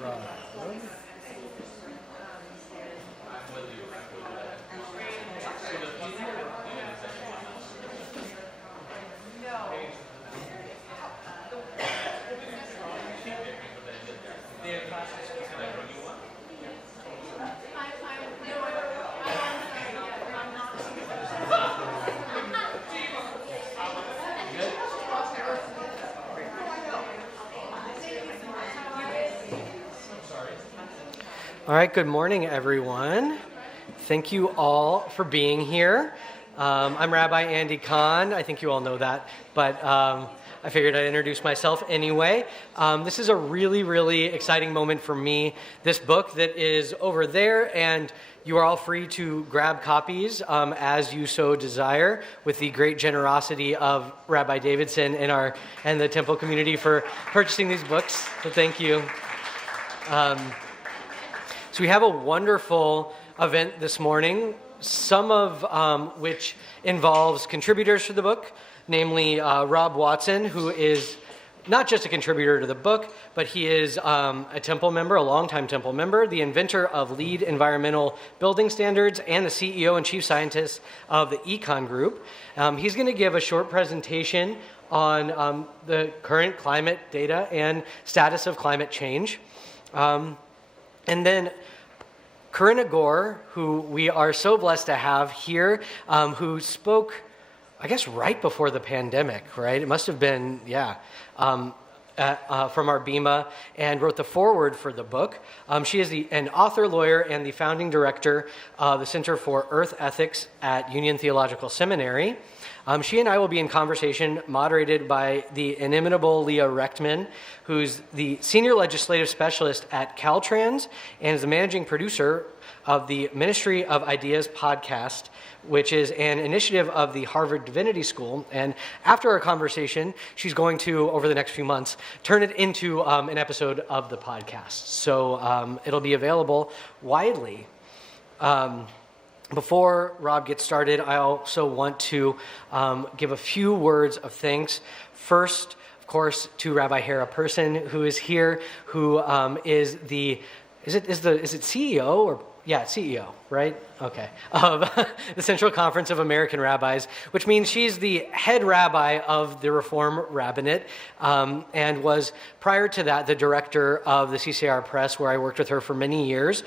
Rob. All right, good morning, everyone. Thank you all for being here. I'm Rabbi Andy Kahn. I think you all know that, but I figured I'd introduce myself anyway. This is a really, really exciting moment for me. This book that is over there, and you are all free to grab copies as you so desire, with the great generosity of Rabbi Davidson and the Temple community for purchasing these books. So thank you. So we have a wonderful event this morning, some of which involves contributors to the book, namely Rob Watson, who is not just a contributor to the book, but he is a Temple member, a longtime Temple member, the inventor of LEED environmental building standards, and the CEO and chief scientist of the Econ Group. He's going to give a short presentation on the current climate data and status of climate change. And then Corinna Gore, who we are so blessed to have here, who spoke, I guess, right before the pandemic, right? It must have been, from our Bima, and wrote the foreword for the book. She is an author, lawyer, and the founding director of the Center for Earth Ethics at Union Theological Seminary. She and I will be in conversation moderated by the inimitable Leah Rechtman, who's the senior legislative specialist at Caltrans and is the managing producer of the Ministry of Ideas podcast, which is an initiative of the Harvard Divinity School. And after our conversation, she's going to, over the next few months, turn it into an episode of the podcast. So it'll be available widely. Before Rob gets started, I also want to give a few words of thanks. First, of course, to Rabbi Hera Person, who is here, who is is it CEO or CEO, right? Okay, of the Central Conference of American Rabbis, which means she's the head rabbi of the Reform Rabbinate, and was prior to that the director of the CCR Press, where I worked with her for many years.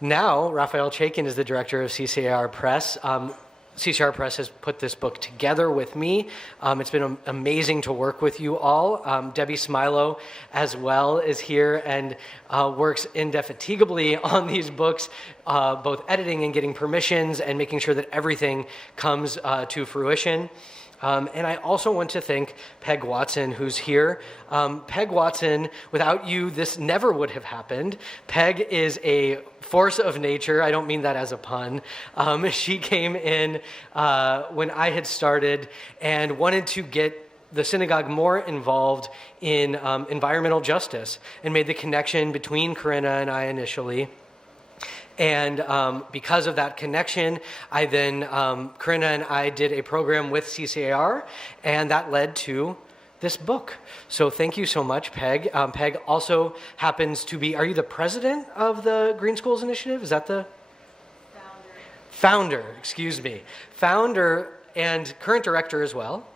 Now, Raphael Chaikin is the director of CCR Press. CCR Press has put this book together with me. It's been amazing to work with you all. Debbie Smilo as well is here and works indefatigably on these books, both editing and getting permissions and making sure that everything comes to fruition. And I also want to thank Peg Watson, who's here. Peg Watson, without you, this never would have happened. Peg is a force of nature. I don't mean that as a pun. She came in when I had started and wanted to get the synagogue more involved in environmental justice, and made the connection between Corinna and I initially. And because of that connection, I then, Corinna and I did a program with CCAR, and that led to this book. So thank you so much, Peg. Peg also happens to be, are you the president of the Green Schools Initiative? Is that the? Founder, excuse me. Founder and current director as well.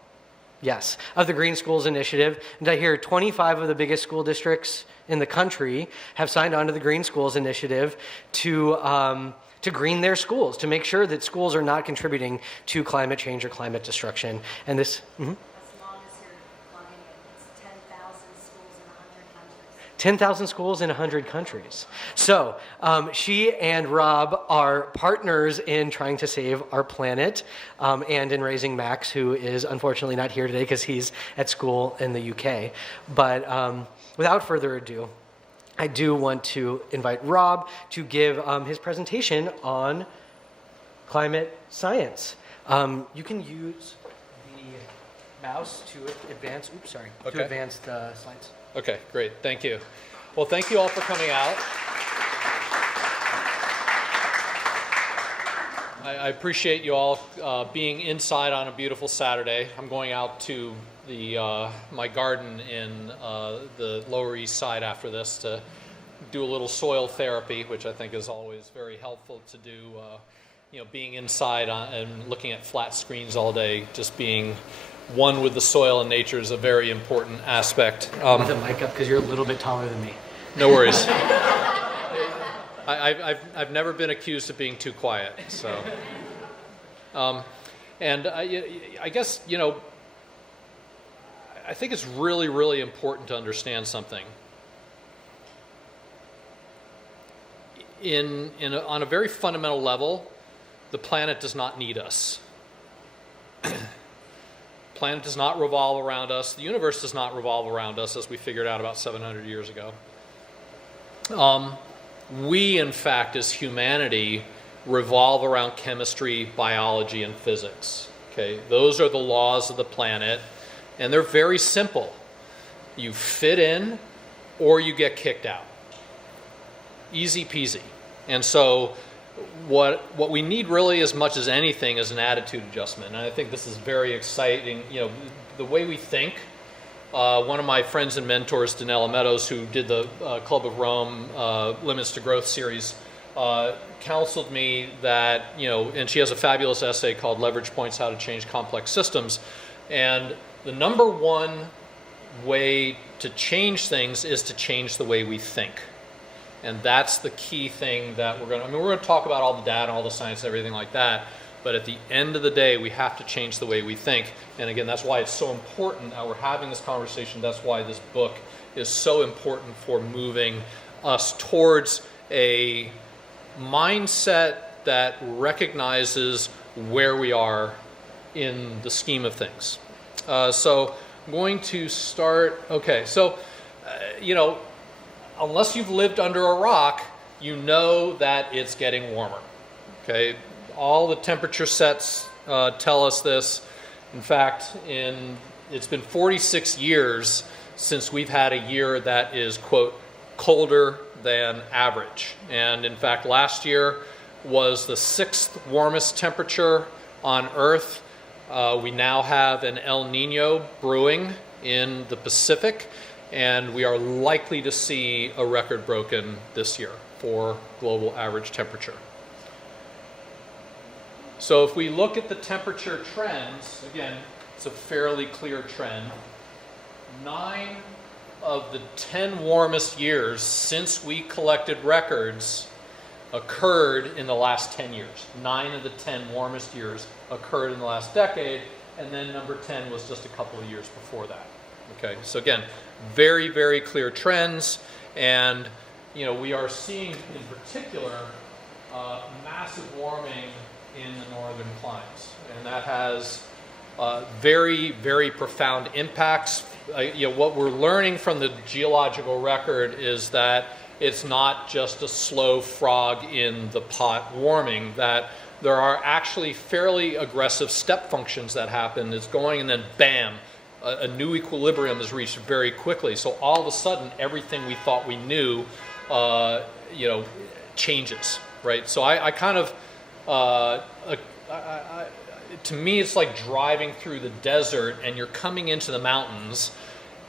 Yes, of the Green Schools Initiative. And I hear 25 of the biggest school districts in the country have signed on to the Green Schools Initiative to green their schools, to make sure that schools are not contributing to climate change or climate destruction. And this... Mm-hmm. 10,000 schools in 100 countries. So she and Rob are partners in trying to save our planet and in raising Max, who is unfortunately not here today because he's at school in the UK. But without further ado, I do want to invite Rob to give his presentation on climate science. You can use the mouse to advance, to advance the slides. Okay, great. Thank you. Well, thank you all for coming out. I appreciate you all being inside on a beautiful Saturday. I'm going out to my garden in the Lower East Side after this to do a little soil therapy, which I think is always very helpful to do. Being inside and looking at flat screens all day, just being one with the soil and nature is a very important aspect. Put the mic up because you're a little bit taller than me. No worries. I've never been accused of being too quiet, so. And I guess, I think it's really, really important to understand something. On a very fundamental level, the planet does not need us. The planet does not revolve around us. The universe does not revolve around us, as we figured out about 700 years ago. We, in fact, as humanity, revolve around chemistry, biology, and physics. Okay, those are the laws of the planet, and they're very simple. You fit in, or you get kicked out. Easy peasy. And so what we need really as much as anything is an attitude adjustment. And I think this is very exciting. The way we think. One of my friends and mentors, Danella Meadows, who did the Club of Rome Limits to Growth series, counseled me that, and she has a fabulous essay called Leverage Points, How to Change Complex Systems. And the number one way to change things is to change the way we think. And that's the key thing that we're going to talk about all the data, all the science, everything like that. But at the end of the day, we have to change the way we think. And again, that's why it's so important that we're having this conversation. That's why this book is so important for moving us towards a mindset that recognizes where we are in the scheme of things. So I'm going to start. Okay, so, unless you've lived under a rock, you know that it's getting warmer. Okay, all the temperature sets tell us this. In fact, it's been 46 years since we've had a year that is, quote, colder than average. And in fact, last year was the 6th warmest temperature on Earth. We now have an El Nino brewing in the Pacific, and we are likely to see a record broken this year for global average temperature. So if we look at the temperature trends, again, it's a fairly clear trend. 9 of the 10 warmest years since we collected records occurred in the last 10 years. 9 of the 10 warmest years occurred in the last decade, and then number 10 was just a couple of years before that. Okay, so again, very, very clear trends, and we are seeing in particular massive warming in the northern climes, and that has very, very profound impacts. What we're learning from the geological record is that it's not just a slow frog in the pot warming, that there are actually fairly aggressive step functions that happen. It's going and then bam, a new equilibrium is reached very quickly. So all of a sudden, everything we thought we knew, changes, right? So I kind of, to me, it's like driving through the desert and you're coming into the mountains,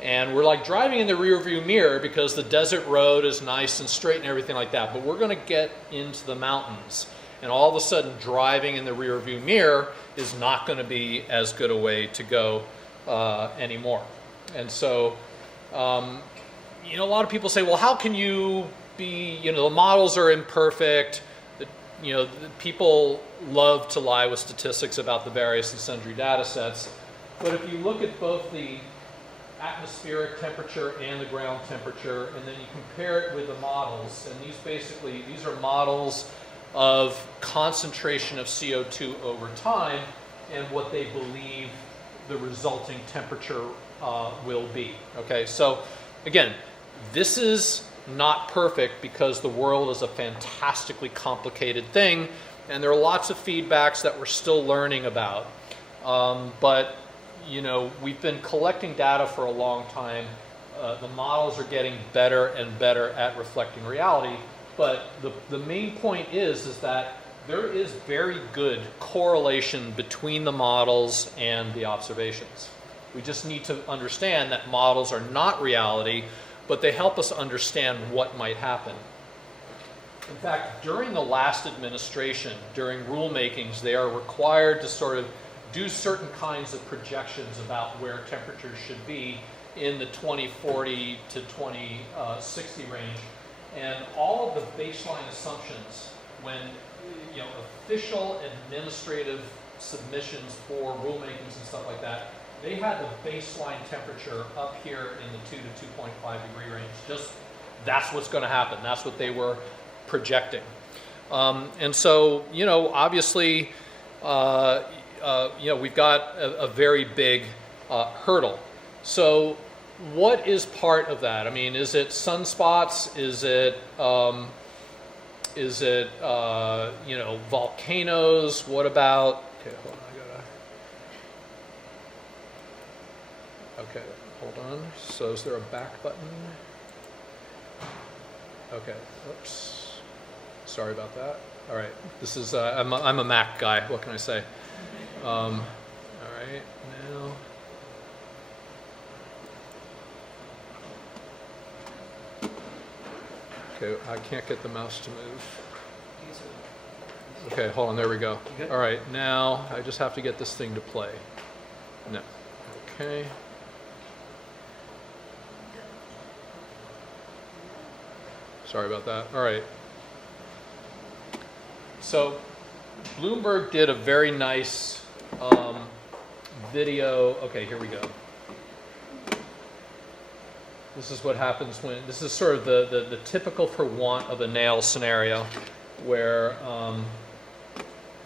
and we're like driving in the rearview mirror because the desert road is nice and straight and everything like that. But we're going to get into the mountains, and all of a sudden, driving in the rearview mirror is not going to be as good a way to go anymore. And so, a lot of people say, well, how can you be, the models are imperfect. People love to lie with statistics about the various and sundry data sets. But if you look at both the atmospheric temperature and the ground temperature, and then you compare it with the models, and these are models of concentration of CO2 over time and what they believe the resulting temperature will be. Okay, so again, this is not perfect because the world is a fantastically complicated thing, and there are lots of feedbacks that we're still learning about. But we've been collecting data for a long time. The models are getting better and better at reflecting reality. But the main point is that there is very good correlation between the models and the observations. We just need to understand that models are not reality, but they help us understand what might happen. In fact, during the last administration, during rulemakings, they are required to sort of do certain kinds of projections about where temperatures should be in the 2040 to 2060 range. And all of the baseline assumptions when official administrative submissions for rulemakings and stuff like that, they had the baseline temperature up here in the 2 to 2.5 degree range. Just that's what's going to happen. That's what they were projecting. And so, obviously, we've got a very big hurdle. So what is part of that? I mean, is it sunspots? Is it volcanoes? What about? Okay, hold on. Okay, hold on. So is there a back button? Okay. Oops. Sorry about that. All right. This is I'm a Mac guy. What can I say? All right. Now. Okay, I can't get the mouse to move. Okay, hold on, there we go. All right, now I just have to get this thing to play. No. Okay. Sorry about that. All right. So Bloomberg did a very nice video. Okay, here we go. This is what happens when, this is sort of the typical for want of a nail scenario where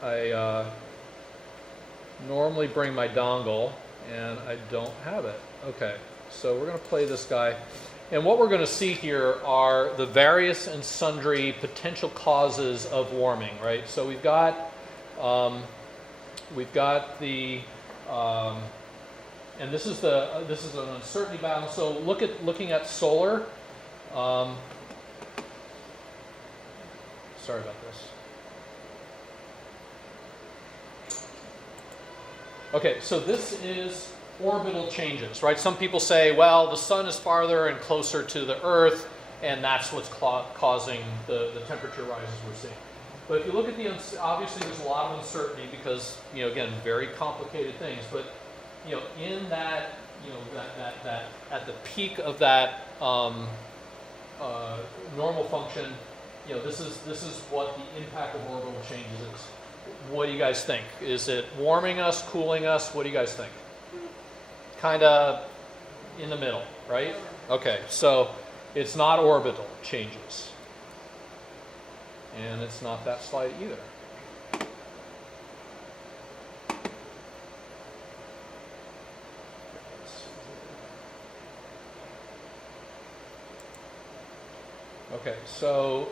I normally bring my dongle and I don't have it. Okay, so we're going to play this guy. And what we're going to see here are the various and sundry potential causes of warming, right? So we've got the and this is an uncertainty battle. So looking at solar. Sorry about this. Okay, so this is orbital changes, right? Some people say, well, the sun is farther and closer to the Earth, and that's what's causing the temperature rises we're seeing. But if you look at obviously there's a lot of uncertainty because, again, very complicated things. But, in that, that at the peak of that normal function, this is what the impact of orbital changes is. What do you guys think? Is it warming us, cooling us? What do you guys think? Kind of in the middle, right? Okay, so it's not orbital changes. And it's not that slight either. Okay, so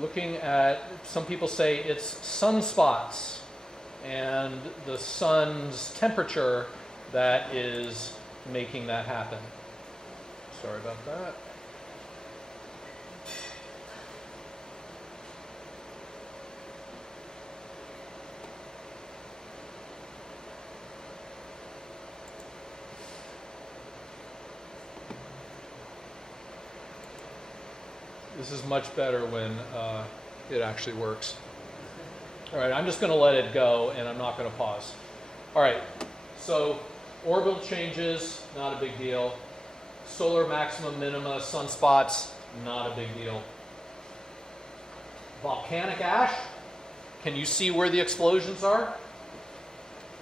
looking at, some people say it's sunspots and the sun's temperature that is making that happen. Sorry about that. This is much better when it actually works. All right, I'm just going to let it go, and I'm not going to pause. All right, so orbital changes, not a big deal. Solar maximum, minima, sunspots, not a big deal. Volcanic ash, can you see where the explosions are?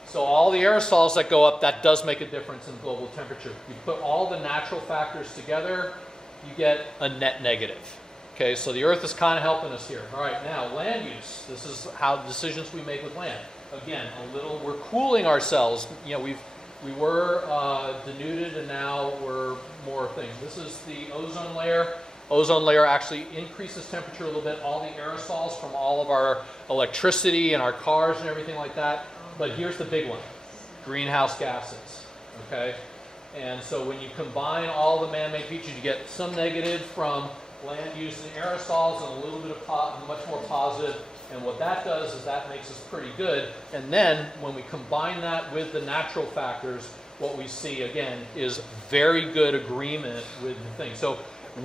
So all the aerosols that go up, that does make a difference in global temperature. You put all the natural factors together, you get a net negative. Okay, so the Earth is kind of helping us here. All right, now land use. This is how decisions we make with land. Again, we're cooling ourselves. We were denuded, and now we're more things. This is the ozone layer. Ozone layer actually increases temperature a little bit. All the aerosols from all of our electricity and our cars and everything like that. But here's the big one: greenhouse gases. Okay, and so when you combine all the man-made features, you get some negative from land use and aerosols, and a little bit of much more positive And what that does is that makes us pretty good. And then when we combine that with the natural factors, what we see, again, is very good agreement with the thing. So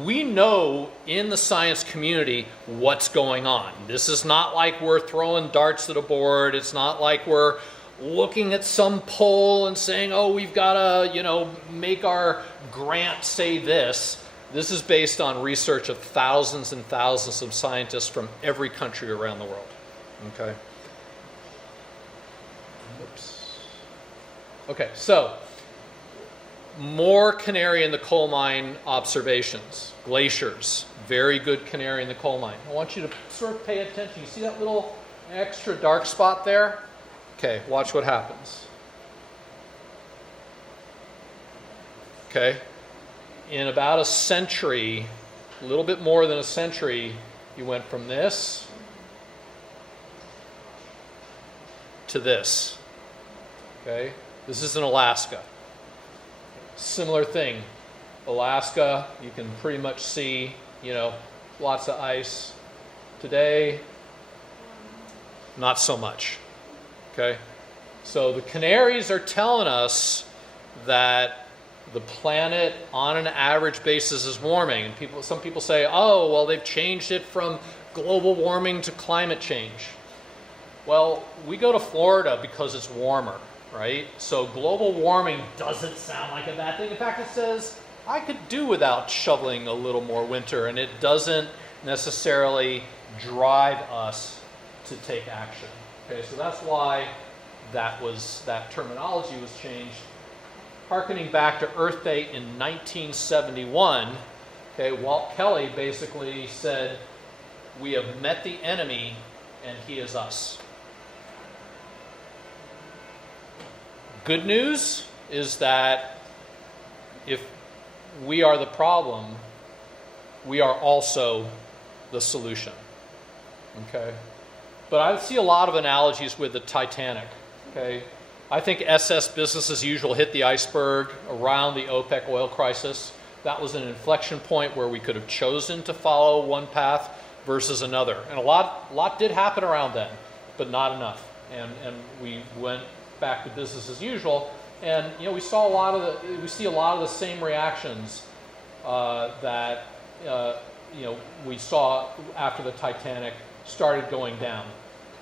we know in the science community what's going on. This is not like we're throwing darts at a board. It's not like we're looking at some poll and saying, oh, we've got to, make our grant say this. This is based on research of thousands and thousands of scientists from every country around the world. Okay. Oops. Okay, so more canary in the coal mine observations. Glaciers, very good canary in the coal mine. I want you to sort of pay attention. You see that little extra dark spot there? Okay, watch what happens. Okay. In about a century, a little bit more than a century, you went from this to this. Okay? This is in Alaska. Similar thing. Alaska, you can pretty much see, lots of ice. Today, not so much. Okay? So the canaries are telling us that the planet on an average basis is warming. And some people say, oh, well, they've changed it from global warming to climate change. Well, we go to Florida because it's warmer, right? So global warming doesn't sound like a bad thing. In fact, it says, I could do without shoveling a little more winter, and it doesn't necessarily drive us to take action. Okay, so that's why that terminology was changed. Harkening back to Earth Day in 1971, okay, Walt Kelly basically said, we have met the enemy and he is us. Good news is that if we are the problem, we are also the solution. Okay? But I see a lot of analogies with the Titanic. Okay? I think SS business as usual hit the iceberg around the OPEC oil crisis. That was an inflection point where we could have chosen to follow one path versus another. And a lot did happen around then, but not enough. And we went back to business as usual. And we see a lot of the same reactions that we saw after the Titanic started going down.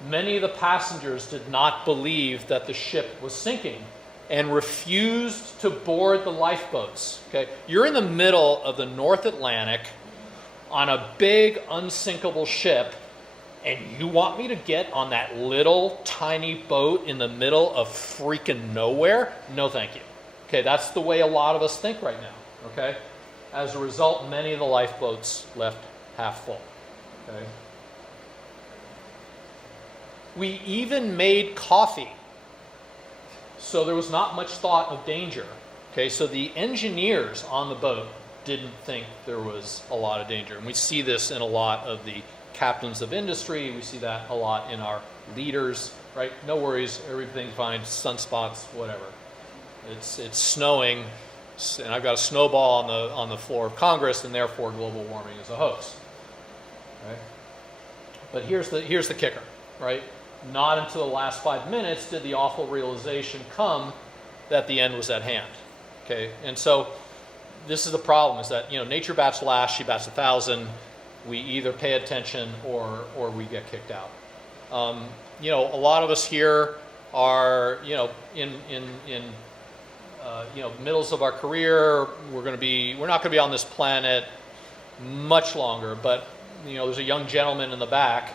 Many of the passengers did not believe that the ship was sinking and refused to board the lifeboats. Okay? You're in the middle of the North Atlantic on a big unsinkable ship, and you want me to get on that little tiny boat in the middle of freaking nowhere? No, thank you. Okay, that's the way a lot of us think right now. Okay? As a result, many of the lifeboats left half full. Okay? We even made coffee, so there was not much thought of danger. Okay, so the engineers on the boat didn't think there was a lot of danger. And we see this in a lot of the captains of industry. We see that a lot in our leaders, right? No worries, everything fine, sunspots, whatever. It's snowing, and I've got a snowball on the floor of Congress, and therefore global warming is a hoax. Right? But here's the kicker, right? Not until the last 5 minutes did the awful realization come that the end was at hand. Okay, and so this is the problem: is that nature bats last, she bats 1,000. We either pay attention or we get kicked out. A lot of us here are in middles of our career. We're not going to be on this planet much longer. But there's a young gentleman in the back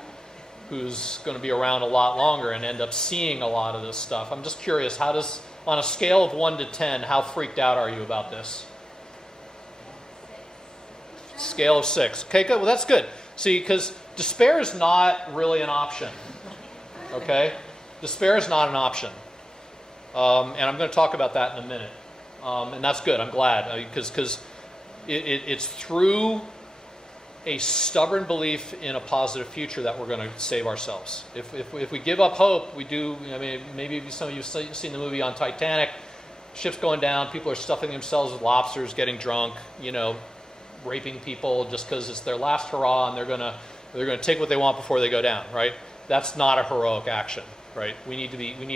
who's going to be around a lot longer and end up seeing a lot of this stuff. I'm just curious, on a scale of 1 to 10, how freaked out are you about this? Scale of 6. Okay, good. Well, that's good. See, because despair is not really an option. Okay? Despair is not an option. And I'm going to talk about that in a minute. And that's good. I'm glad. Because it's through a stubborn belief in a positive future that we're going to save ourselves. If we give up hope, we do. Maybe some of you have seen the movie on Titanic. Ship's going down. People are stuffing themselves with lobsters, getting drunk, raping people just because it's their last hurrah, and they're going to take what they want before they go down, right? that's not a heroic action, right? We need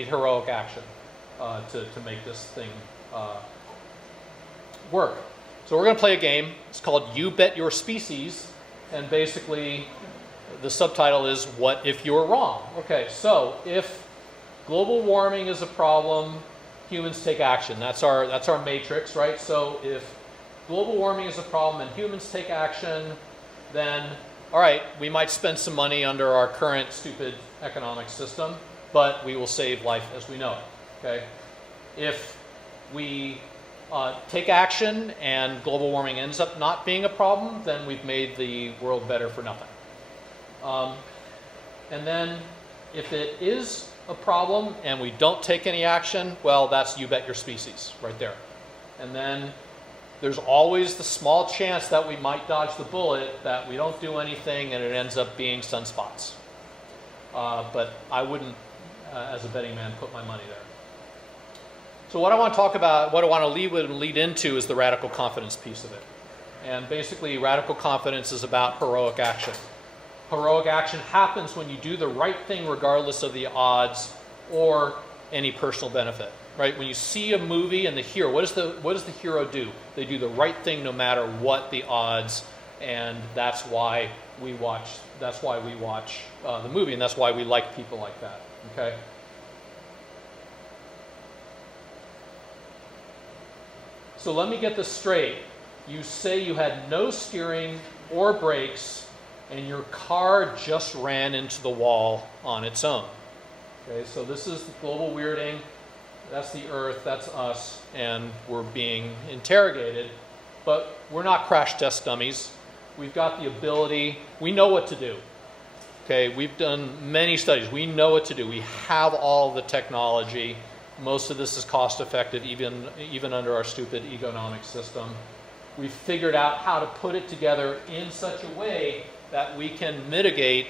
heroic action to make this thing work. So we're going to play a game. It's called You Bet Your Species, and basically the subtitle is What If You're Wrong? Okay, so if global warming is a problem, humans take action. That's our matrix, right? So if global warming is a problem and humans take action, then all right, we might spend some money under our current stupid economic system, but we will save life as we know it. Okay, if we take action and global warming ends up not being a problem, then we've made the world better for nothing. And then if it is a problem and we don't take any action, well, that's you bet your species right there. And then there's always the small chance that we might dodge the bullet, that we don't do anything and it ends up being sunspots. But I wouldn't, as a betting man, put my money there. So what I want to talk about, what I want to lead into is the radical confidence piece of it. And basically, radical confidence is about heroic action. Heroic action happens when you do the right thing regardless of the odds or any personal benefit. Right? When you see a movie and the hero, what does the hero do? They do the right thing no matter what the odds, and that's why we watch the movie, and that's why we like people like that. Okay. So let me get this straight. You say you had no steering or brakes, and your car just ran into the wall on its own. Okay, so this is global weirding. That's the Earth, that's us, and we're being interrogated. But we're not crash test dummies. We've got the ability, we know what to do. Okay, we've done many studies. We know what to do. We have all the technology. Most of this is cost effective, even under our stupid economic system. We've figured out how to put it together in such a way that we can mitigate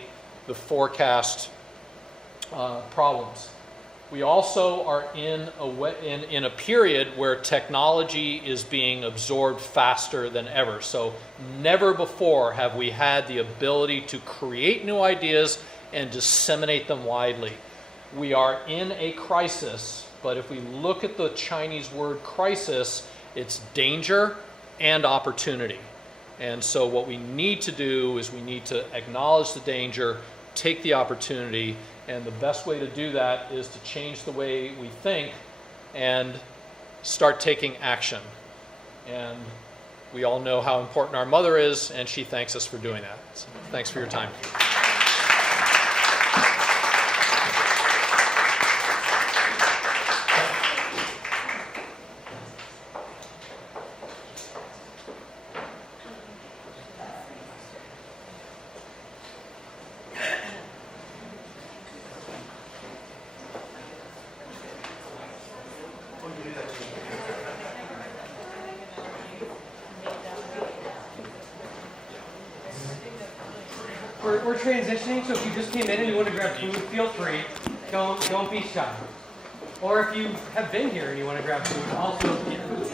the forecast problems. We also are in a period where technology is being absorbed faster than ever. So never before have we had the ability to create new ideas and disseminate them widely. We are in a crisis, but if we look at the Chinese word crisis, it's danger and opportunity. And so what we need to do is we need to acknowledge the danger, take the opportunity, and the best way to do that is to change the way we think and start taking action. And we all know how important our mother is, and she thanks us for doing that. So thanks for your time. We're transitioning, so if you just came in and you want to grab food, feel free. Don't be shy. Or if you have been here and you want to grab food, also get food.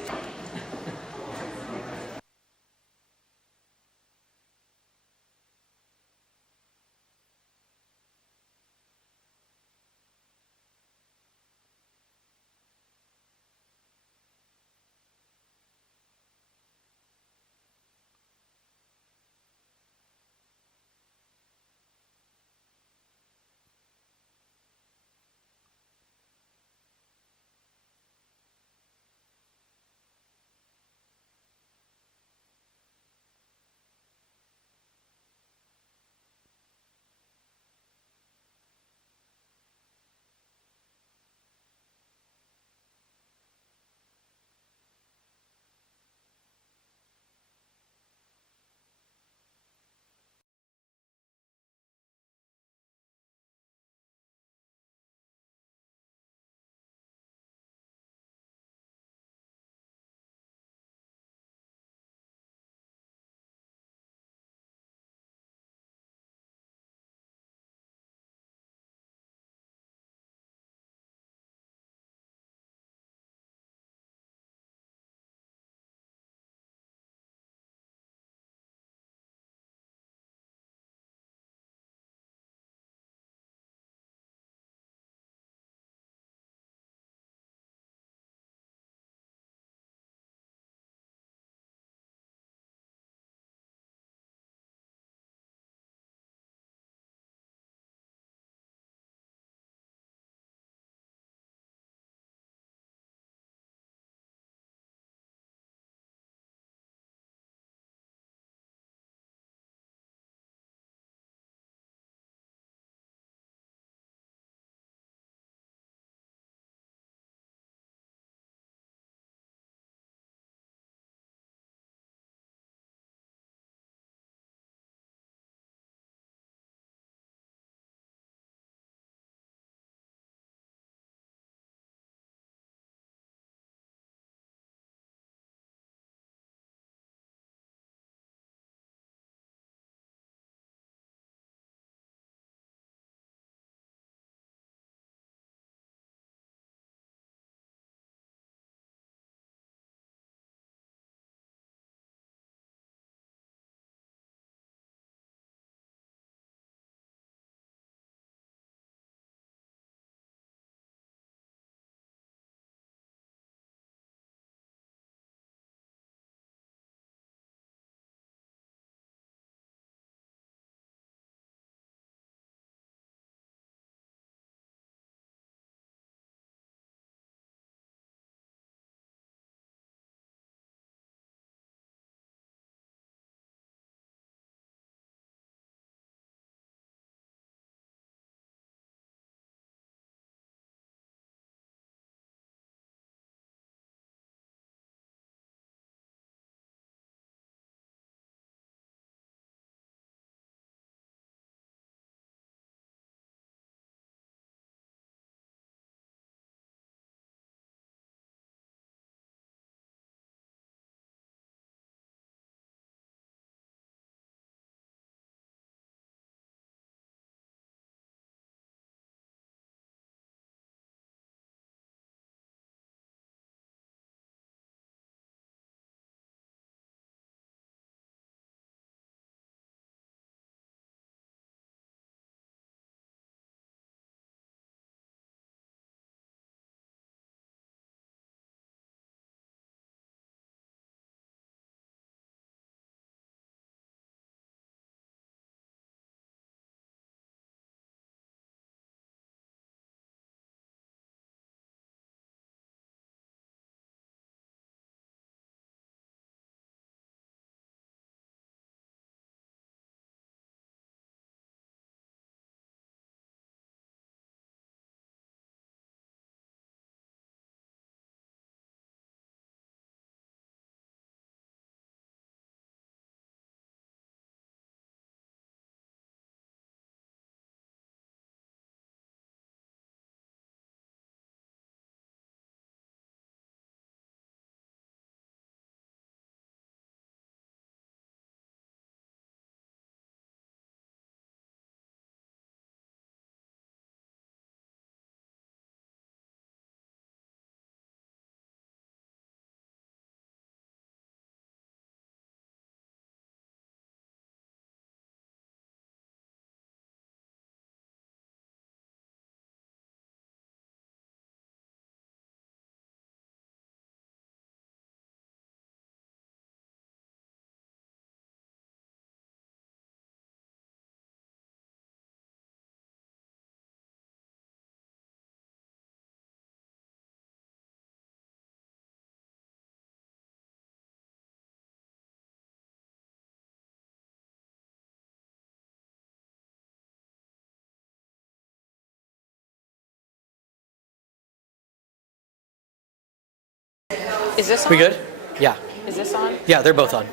Is this on? We good? Yeah. Is this on? Yeah, they're both on.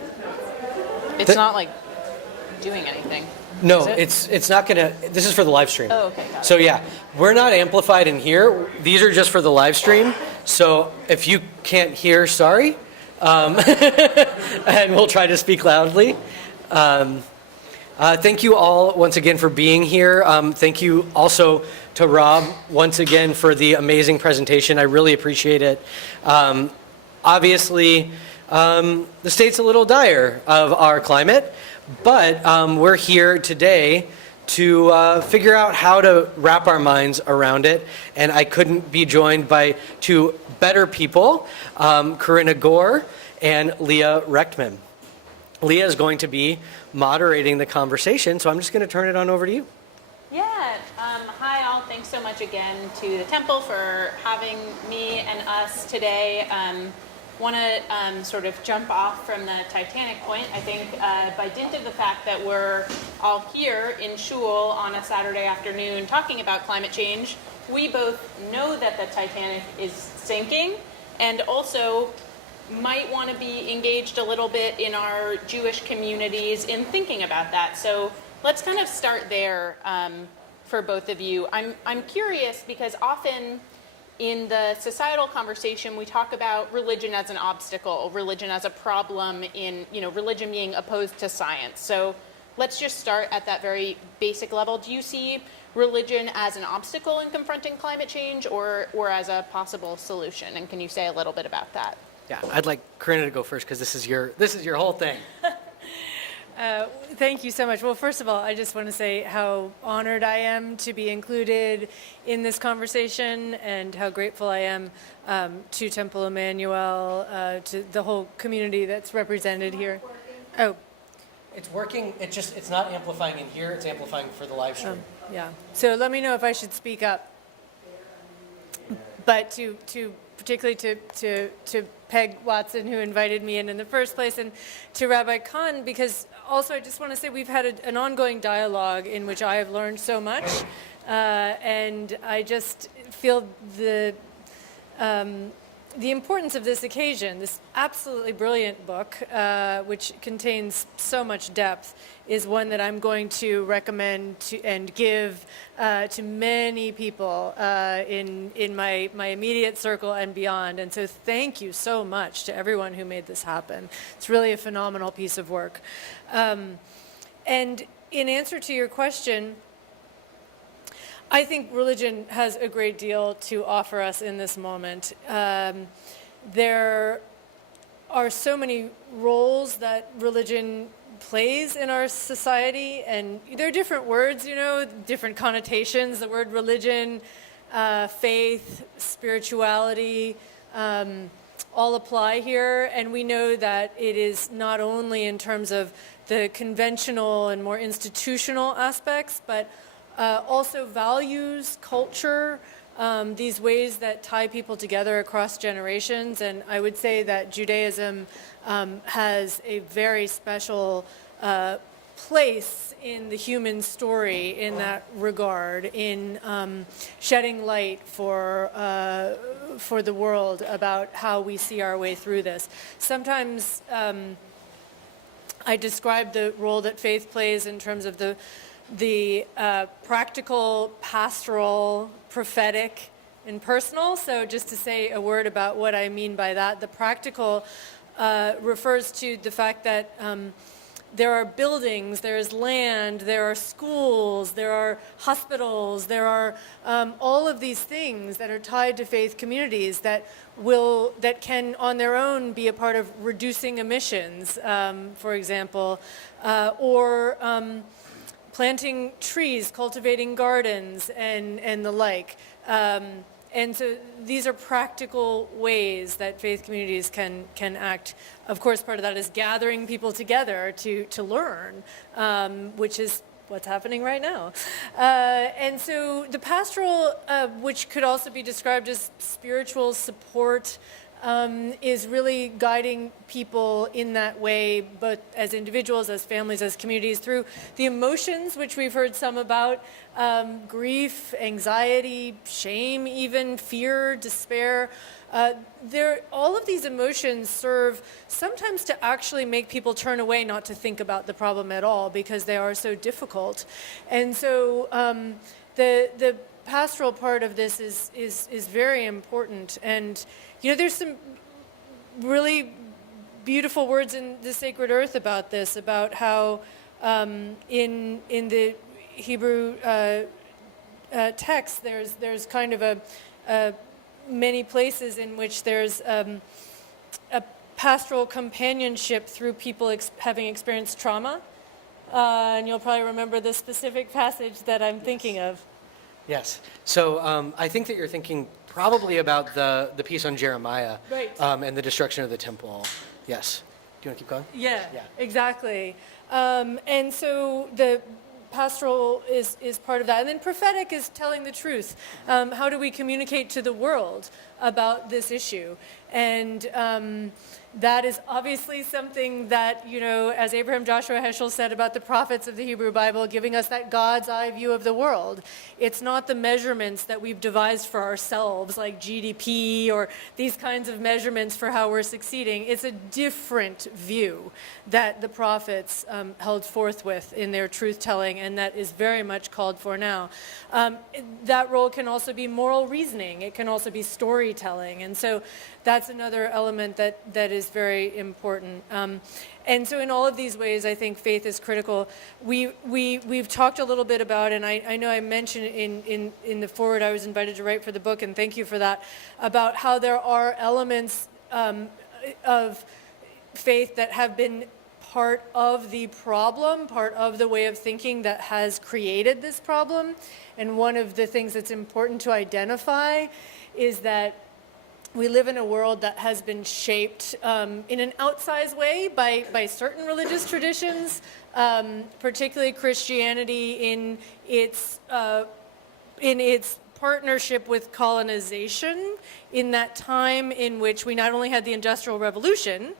It's not like doing anything. No, Is it? it's not gonna. This is for the live stream. Oh, okay. Got it. So yeah, we're not amplified in here. These are just for the live stream. So if you can't hear, sorry. And we'll try to speak loudly. Thank you all once again for being here. Thank you also to Rob once again for the amazing presentation. I really appreciate it. Obviously, the state's a little dire of our climate, but we're here today to figure out how to wrap our minds around it. And I couldn't be joined by two better people, Corinna Gore and Leah Rechtman. Leah is going to be moderating the conversation, so I'm just going to turn it on over to you. Yeah. Hi, all. Thanks so much again to the Temple for having me and us today. Want to sort of jump off from the Titanic point. I think by dint of the fact that we're all here in shul on a Saturday afternoon talking about climate change, we both know that the Titanic is sinking and also might want to be engaged a little bit in our Jewish communities in thinking about that. So let's kind of start there for both of you. I'm curious because often in the societal conversation, we talk about religion as an obstacle, religion as a problem, in religion being opposed to science. So let's just start at that very basic level. Do you see religion as an obstacle in confronting climate change, or as a possible solution? And can you say a little bit about that? Yeah, I'd like Corinna to go first because this is your whole thing. Thank you so much. Well, first of all, I just want to say how honored I am to be included in this conversation and how grateful I am to Temple Emanu-El, to the whole community that's represented here. Oh, It's working. It's not amplifying in here. It's amplifying for the live stream. yeah. So let me know if I should speak up. But to particularly to Peg Watson, who invited me in the first place, and to Rabbi Kahn, because also I just want to say we've had an ongoing dialogue in which I have learned so much, and I just feel the importance of this occasion. This absolutely brilliant book, which contains so much depth, is one that I'm going to recommend and give to many people in my immediate circle and beyond. And so thank you so much to everyone who made this happen. It's really a phenomenal piece of work. And in answer to your question, I think religion has a great deal to offer us in this moment. There are so many roles that religion plays in our society, and there are different words, different connotations. The word religion, faith, spirituality, all apply here, and we know that it is not only in terms of the conventional and more institutional aspects, but also values, culture, these ways that tie people together across generations. And I would say that Judaism has a very special place in the human story in that regard, in shedding light for the world about how we see our way through this. Sometimes I describe the role that faith plays in terms of the practical, pastoral, prophetic, and personal. So just to say a word about what I mean by that, the practical refers to the fact that there are buildings, there is land, there are schools, there are hospitals, there are all of these things that are tied to faith communities that can on their own be a part of reducing emissions, for example, or planting trees, cultivating gardens, and the like. And so these are practical ways that faith communities can act. Of course, part of that is gathering people together to learn, which is what's happening right now. And so the pastoral, which could also be described as spiritual support, is really guiding people in that way, both as individuals, as families, as communities, through the emotions, which we've heard some about, grief, anxiety, shame even, fear, despair, All of these emotions serve sometimes to actually make people turn away, not to think about the problem at all, because they are so difficult. And so the pastoral part of this is very important. And there's some really beautiful words in the Sacred Earth about this, about how in the Hebrew text there's kind of a many places in which there's a pastoral companionship through people having experienced trauma. And you'll probably remember the specific passage that I'm thinking of. Yes. So I think that you're thinking probably about the piece on Jeremiah, Right. And the destruction of the temple. Yes. Do you want to keep going? Yeah, Yeah. exactly. And so the pastoral is part of that. And then prophetic is telling the truth. How do we communicate to the world about this issue? And that is obviously something that, as Abraham Joshua Heschel said about the prophets of the Hebrew Bible, giving us that God's eye view of the world. It's not the measurements that we've devised for ourselves, like GDP or these kinds of measurements for how we're succeeding. It's a different view that the prophets held forth with in their truth-telling, and that is very much called for now. That role can also be moral reasoning. It can also be storytelling. And so that's another element that is very important. And so in all of these ways, I think faith is critical. We've talked a little bit about, and I know I mentioned in the foreword I was invited to write for the book, and thank you for that, about how there are elements of faith that have been part of the problem, part of the way of thinking that has created this problem. And one of the things that's important to identify is that we live in a world that has been shaped in an outsized way by certain religious traditions, particularly Christianity in its partnership with colonization in that time in which we not only had the Industrial Revolution,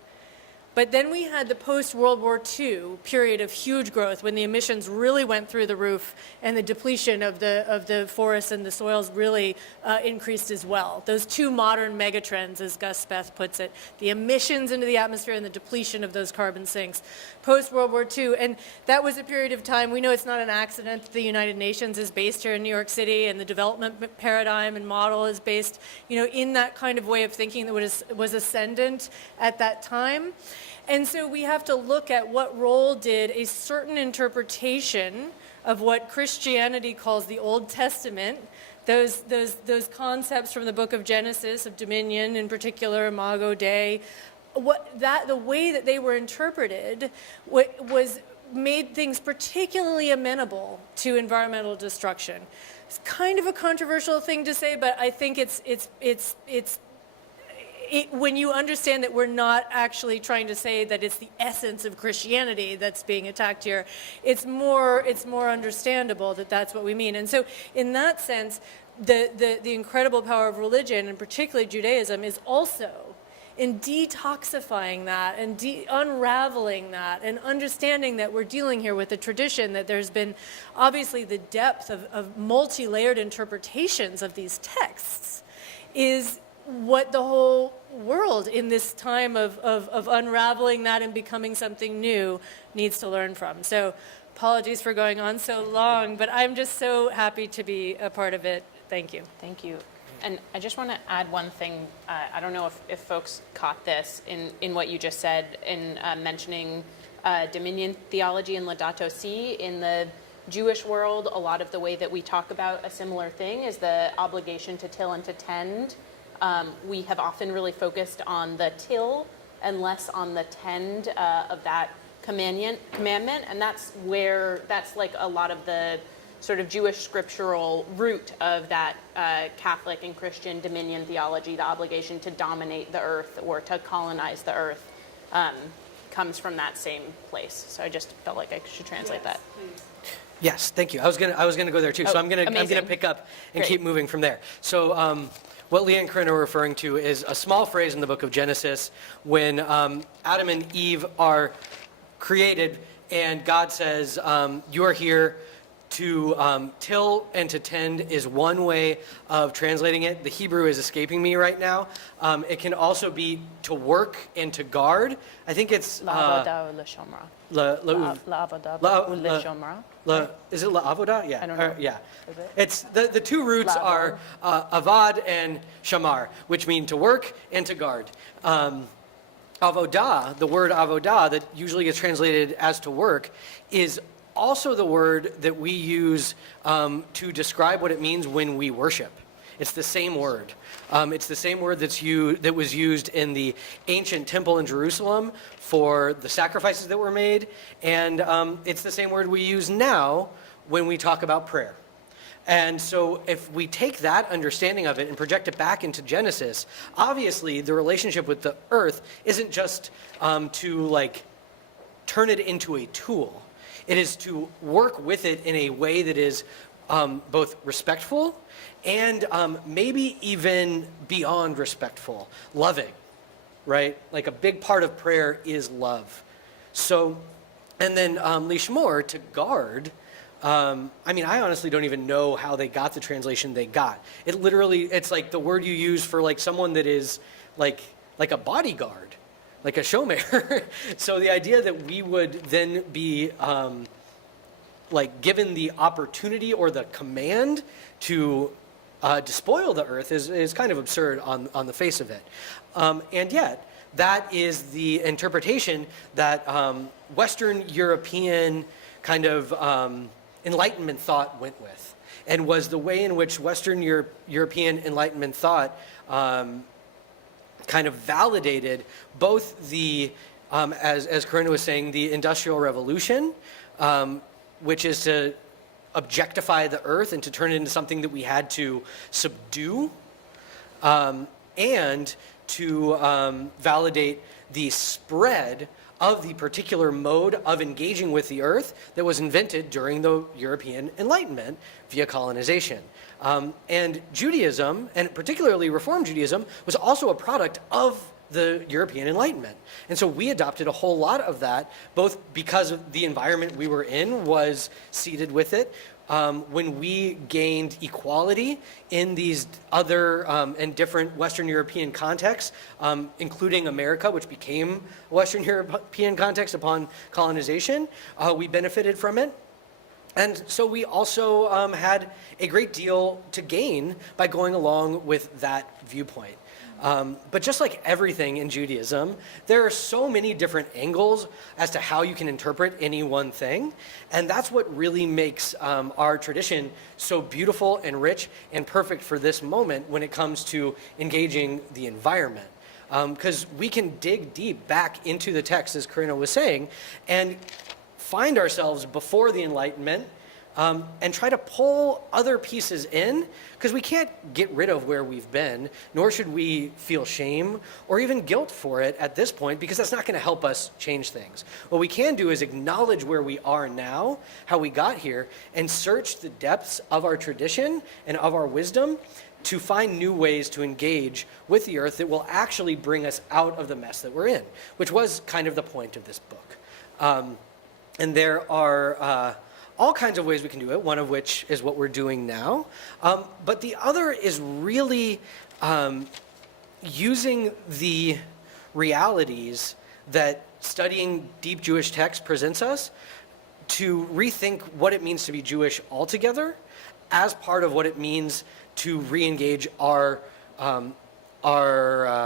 but then we had the post-World War II period of huge growth when the emissions really went through the roof and the depletion of the forests and the soils really increased as well. Those two modern megatrends, as Gus Speth puts it, the emissions into the atmosphere and the depletion of those carbon sinks. Post-World War II, and that was a period of time, we know it's not an accident that the United Nations is based here in New York City, and the development paradigm and model is based, in that kind of way of thinking that was ascendant at that time. And so we have to look at what role did a certain interpretation of what Christianity calls the Old Testament, those concepts from the book of Genesis, of dominion in particular, Imago Dei, the way that they were interpreted was made things particularly amenable to environmental destruction. It's kind of a controversial thing to say, but I think when you understand that we're not actually trying to say that it's the essence of Christianity that's being attacked here, it's more understandable that that's what we mean. And so in that sense, the incredible power of religion, and particularly Judaism, is also in detoxifying that and unraveling that and understanding that we're dealing here with a tradition, that there's been obviously the depth of multi-layered interpretations of these texts is what the whole world in this time of unraveling that and becoming something new needs to learn from. So apologies for going on so long, but I'm just so happy to be a part of it. Thank you. Thank you. And I just want to add one thing. I don't know if folks caught this in what you just said in mentioning dominion theology and Laudato Si. In the Jewish world, a lot of the way that we talk about a similar thing is the obligation to till and to tend. We have often really focused on the till and less on the tend of that commandment, and that's like a lot of the sort of Jewish scriptural root of that Catholic and Christian dominion theology. The obligation to dominate the earth or to colonize the earth comes from that same place. So I just felt like I should translate that. Please. Yes, thank you. I was gonna go there too. So I'm gonna pick up and Great. keep moving from there. So what Leah and Corinne are referring to is a small phrase in the book of Genesis when Adam and Eve are created, and God says, "You are here to till and to tend is one way of translating it. The Hebrew is escaping me right now. It can also be to work and to guard. I think it's La'avodah or l'shomra. La'avodah or l'shomra. Is it la'avodah? Yeah. I don't know. Yeah. Is it? It's the two roots are avad and shamar, which mean to work and to guard. Avodah, the word avodah that usually gets translated as to work, is also the word that we use to describe what it means when we worship. It's the same word. It's the same word that was used in the ancient temple in Jerusalem for the sacrifices that were made, and it's the same word we use now when we talk about prayer. And so if we take that understanding of it and project it back into Genesis, obviously the relationship with the earth isn't just to like turn it into a tool. It is to work with it in a way that is both respectful and maybe even beyond respectful, loving, right? Like a big part of prayer is love. So, and then lishmor, to guard. I mean, I honestly don't even know how they got the translation they got. It literally, it's like the word you use for like someone that is like a bodyguard, like a shomer. So the idea that we would then be like given the opportunity or the command to despoil the earth is kind of absurd on the face of it. And yet, that is the interpretation that Western European kind of Enlightenment thought went with, and was the way in which Western European Enlightenment thought kind of validated both the, as Corinna was saying, the Industrial Revolution, which is to objectify the earth and to turn it into something that we had to subdue, and to validate the spread of the particular mode of engaging with the earth that was invented during the European Enlightenment via colonization. And Judaism, and particularly Reform Judaism, was also a product of the European Enlightenment. And so we adopted a whole lot of that, both because of the environment we were in was seeded with it. When we gained equality in these other and different Western European contexts, including America, which became a Western European context upon colonization, we benefited from it. And so we also had a great deal to gain by going along with that viewpoint. But just like everything in Judaism, there are so many different angles as to how you can interpret any one thing. And that's what really makes our tradition so beautiful and rich and perfect for this moment when it comes to engaging the environment. Because we can dig deep back into the text, as Corinna was saying, and find ourselves before the Enlightenment, and try to pull other pieces in, because we can't get rid of where we've been, nor should we feel shame or even guilt for it at this point, because that's not going to help us change things. What we can do is acknowledge where we are now, how we got here, and search the depths of our tradition and of our wisdom to find new ways to engage with the earth that will actually bring us out of the mess that we're in, which was kind of the point of this book. And there are all kinds of ways we can do it, one of which is what we're doing now. But the other is really using the realities that studying deep Jewish text presents us to rethink what it means to be Jewish altogether as part of what it means to re-engage our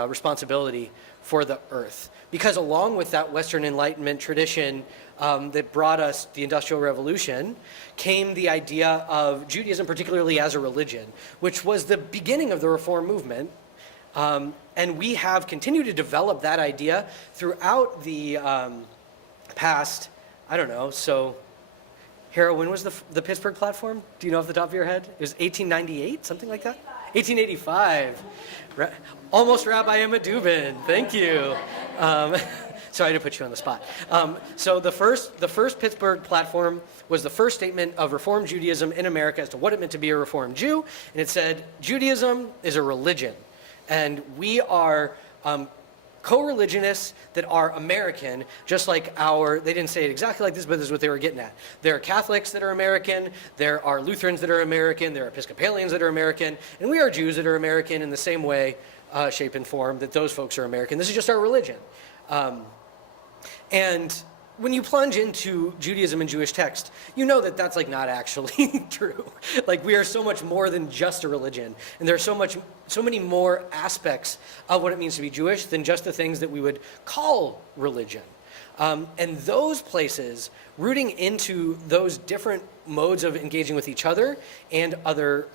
responsibility for the earth. Because along with that Western Enlightenment tradition that brought us the Industrial Revolution came the idea of Judaism, particularly as a religion, which was the beginning of the Reform movement. And we have continued to develop that idea throughout the past, I don't know, so Hera, when was the Pittsburgh platform? Do you know off the top of your head? It was 1898, something like that? 1885. Almost Rabbi Emma Dubin, thank you. Sorry to put you on the spot. So the first Pittsburgh platform was the first statement of Reform Judaism in America as to what it meant to be a Reformed Jew. And it said, Judaism is a religion. And we are co-religionists that are American, just like they didn't say it exactly like this, but this is what they were getting at. There are Catholics that are American, there are Lutherans that are American, there are Episcopalians that are American, and we are Jews that are American in the same way, shape, and form that those folks are American. This is just our religion. And when you plunge into Judaism and Jewish text, you know that that's like not actually true. Like, we are so much more than just a religion, and there are so many more aspects of what it means to be Jewish than just the things that we would call religion. And those places, rooting into those different modes of engaging with each other and other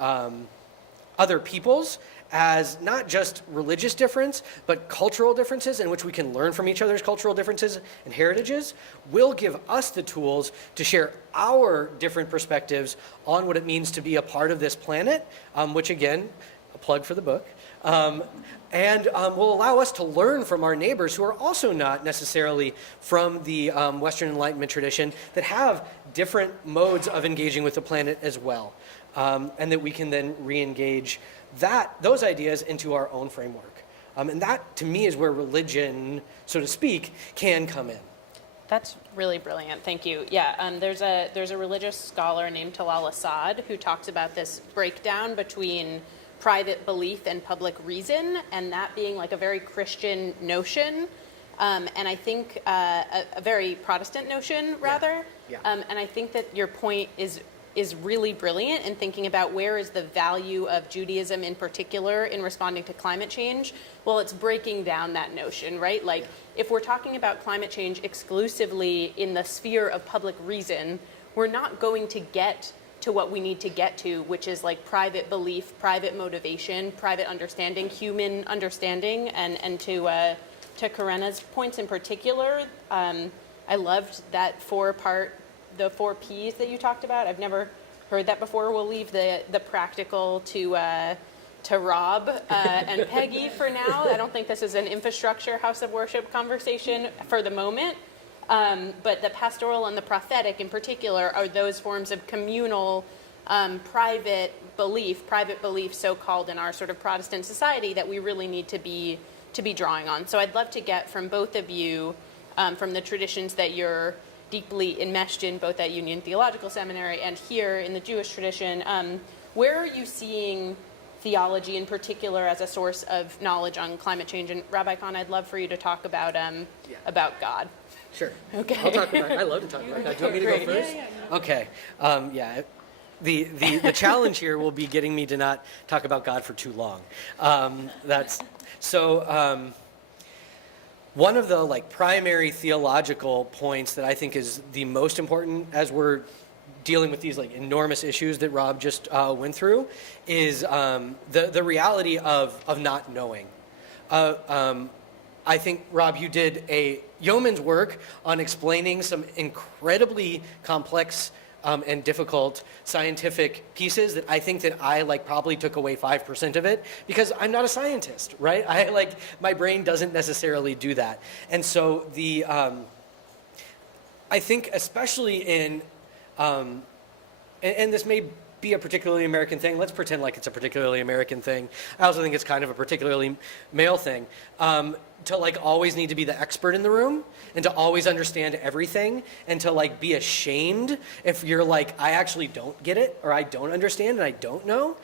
peoples, as not just religious difference, but cultural differences in which we can learn from each other's cultural differences and heritages, will give us the tools to share our different perspectives on what it means to be a part of this planet, which, again, a plug for the book, and will allow us to learn from our neighbors who are also not necessarily from the Western Enlightenment tradition, that have different modes of engaging with the planet as well, and that we can then re-engage those ideas into our own framework. And that, to me, is where religion, so to speak, can come in. That's really brilliant. Thank you. Yeah, there's a religious scholar named Talal Assad who talks about this breakdown between private belief and public reason, and that being like a very Christian notion, and I think a very Protestant notion, rather. Yeah. And I think that your point is really brilliant in thinking about where is the value of Judaism in particular in responding to climate change. Well, it's breaking down that notion, right? Like, if we're talking about climate change exclusively in the sphere of public reason, we're not going to get to what we need to get to, which is like private belief, private motivation, private understanding, human understanding. And to Karena's points in particular, I loved that the 4 Ps that you talked about. I've never heard that before. We'll leave the practical to Rob and Peggy for now. I don't think this is an infrastructure house of worship conversation for the moment. But the pastoral and the prophetic in particular are those forms of communal, private belief so-called in our sort of Protestant society that we really need to be drawing on. So I'd love to get from both of you, from the traditions that you're deeply enmeshed in, both at Union Theological Seminary and here in the Jewish tradition, where are you seeing theology in particular as a source of knowledge on climate change? And Rabbi Kahn, I'd love for you to talk about God. Sure. Okay. I'll talk about it. I love to talk about that. Do you want me to go first? Yeah. Okay. The challenge here will be getting me to not talk about God for too long. One of the primary theological points that I think is the most important as we're dealing with these enormous issues that Rob just went through is the reality of not knowing. I think, Rob, you did a yeoman's work on explaining some incredibly complex and difficult scientific pieces that I think that I probably took away 5% of it because I'm not a scientist, right? My brain doesn't necessarily do that. And so I think especially in, and this may be a particularly American thing. Let's pretend like it's a particularly American thing. I also think it's kind of a particularly male thing. To always need to be the expert in the room and to always understand everything and to be ashamed if you're I actually don't get it or I don't understand and I don't know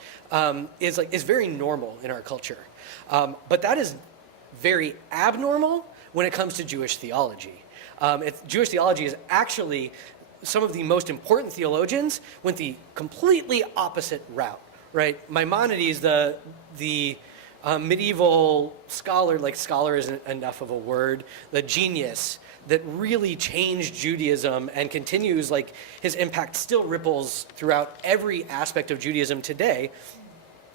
is very normal in our culture. But that is very abnormal when it comes to Jewish theology. Jewish theology is actually, some of the most important theologians went the completely opposite route, right? Maimonides, the medieval scholar, scholar isn't enough of a word, the genius that really changed Judaism and continues, his impact still ripples throughout every aspect of Judaism today,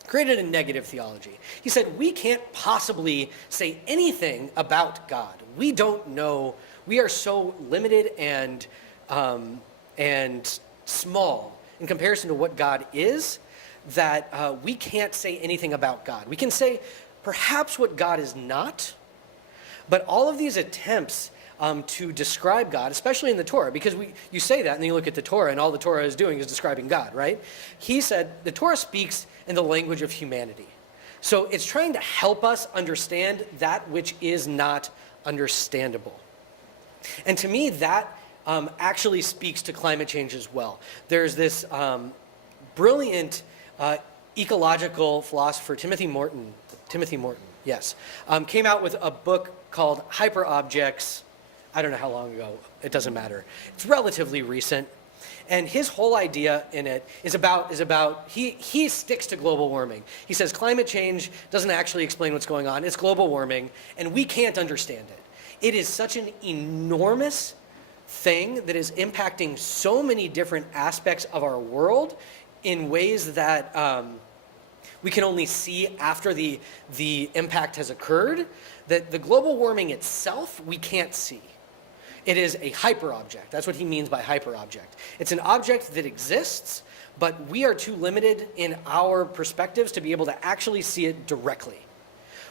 created a negative theology. He said, we can't possibly say anything about God. We don't know, we are so limited and small in comparison to what God is, that we can't say anything about God. We can say perhaps what God is not, but all of these attempts to describe God, especially in the Torah, because you say that and then you look at the Torah and all the Torah is doing is describing God, right? He said the Torah speaks in the language of humanity. So it's trying to help us understand that which is not understandable. And to me, that actually speaks to climate change as well. There's this brilliant ecological philosopher, Timothy Morton, yes, came out with a book called Hyperobjects. I don't know how long ago, it doesn't matter. It's relatively recent. And his whole idea in it is about he sticks to global warming. He says climate change doesn't actually explain what's going on. It's global warming, and we can't understand it. It is such an enormous thing that is impacting so many different aspects of our world in ways that we can only see after the impact has occurred, that the global warming itself we can't see. It is a hyperobject. That's what he means by hyperobject. It's an object that exists, but we are too limited in our perspectives to be able to actually see it directly.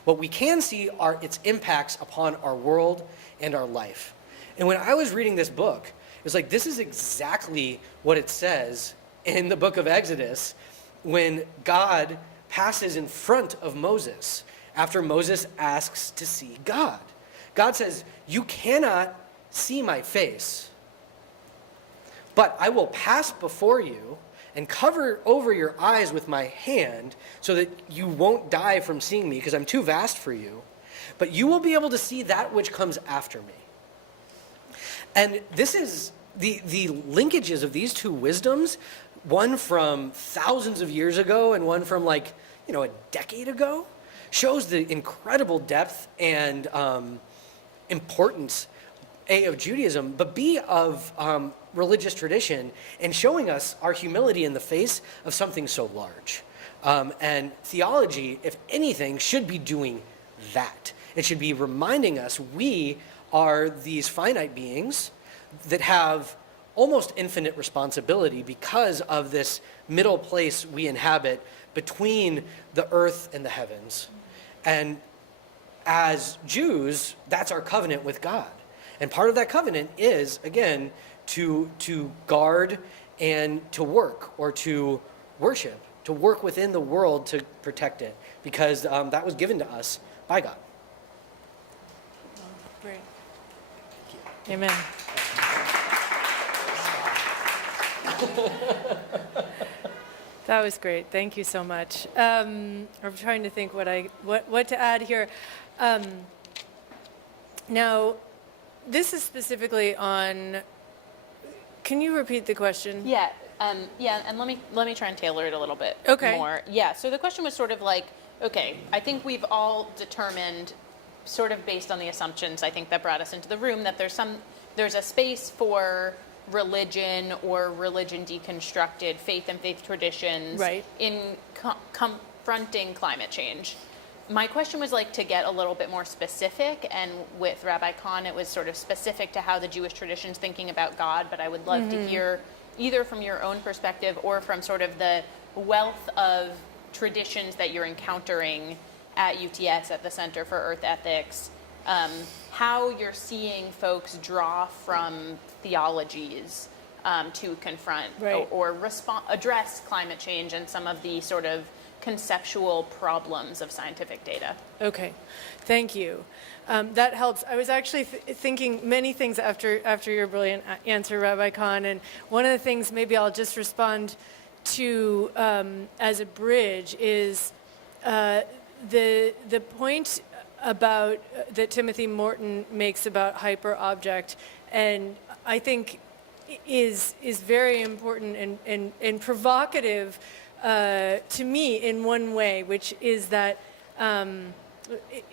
What we can see are its impacts upon our world and our life. And when I was reading this book, it was like, this is exactly what it says in the book of Exodus when God passes in front of Moses after Moses asks to see God. God says, you cannot see my face, but I will pass before you and cover over your eyes with my hand so that you won't die from seeing me because I'm too vast for you, but you will be able to see that which comes after me. And this is the linkages of these two wisdoms, one from thousands of years ago and one from a decade ago, shows the incredible depth and importance, A, of Judaism, but B, of religious tradition, and showing us our humility in the face of something so large. And theology, if anything, should be doing that. It should be reminding us we are these finite beings that have almost infinite responsibility because of this middle place we inhabit between the earth and the heavens. And as Jews, that's our covenant with God. And part of that covenant is, again, to guard and to work or to worship, to work within the world to protect it, because that was given to us by God. Great. Amen. That was great. Thank you so much. I'm trying to think what to add here. Now, this is specifically on. Can you repeat the question? Yeah, and let me try and tailor it a little bit more. Yeah. So the question was sort of like, okay, I think we've all determined, sort of based on the assumptions I think that brought us into the room, that there's a space for religion or religion deconstructed faith and faith traditions in confronting climate change. My question was to get a little bit more specific, and with Rabbi Kahn it was sort of specific to how the Jewish tradition's thinking about God, but I would love to hear either from your own perspective or from sort of the wealth of traditions that you're encountering at UTS, at the Center for Earth Ethics, how you're seeing folks draw from theologies to confront or address climate change and some of the sort of conceptual problems of scientific data. Okay, thank you. That helps. I was actually thinking many things after your brilliant answer, Rabbi Kahn, and one of the things maybe I'll just respond to as a bridge is the point about that Timothy Morton makes about hyperobject, and I think is very important and provocative to me in one way, which is that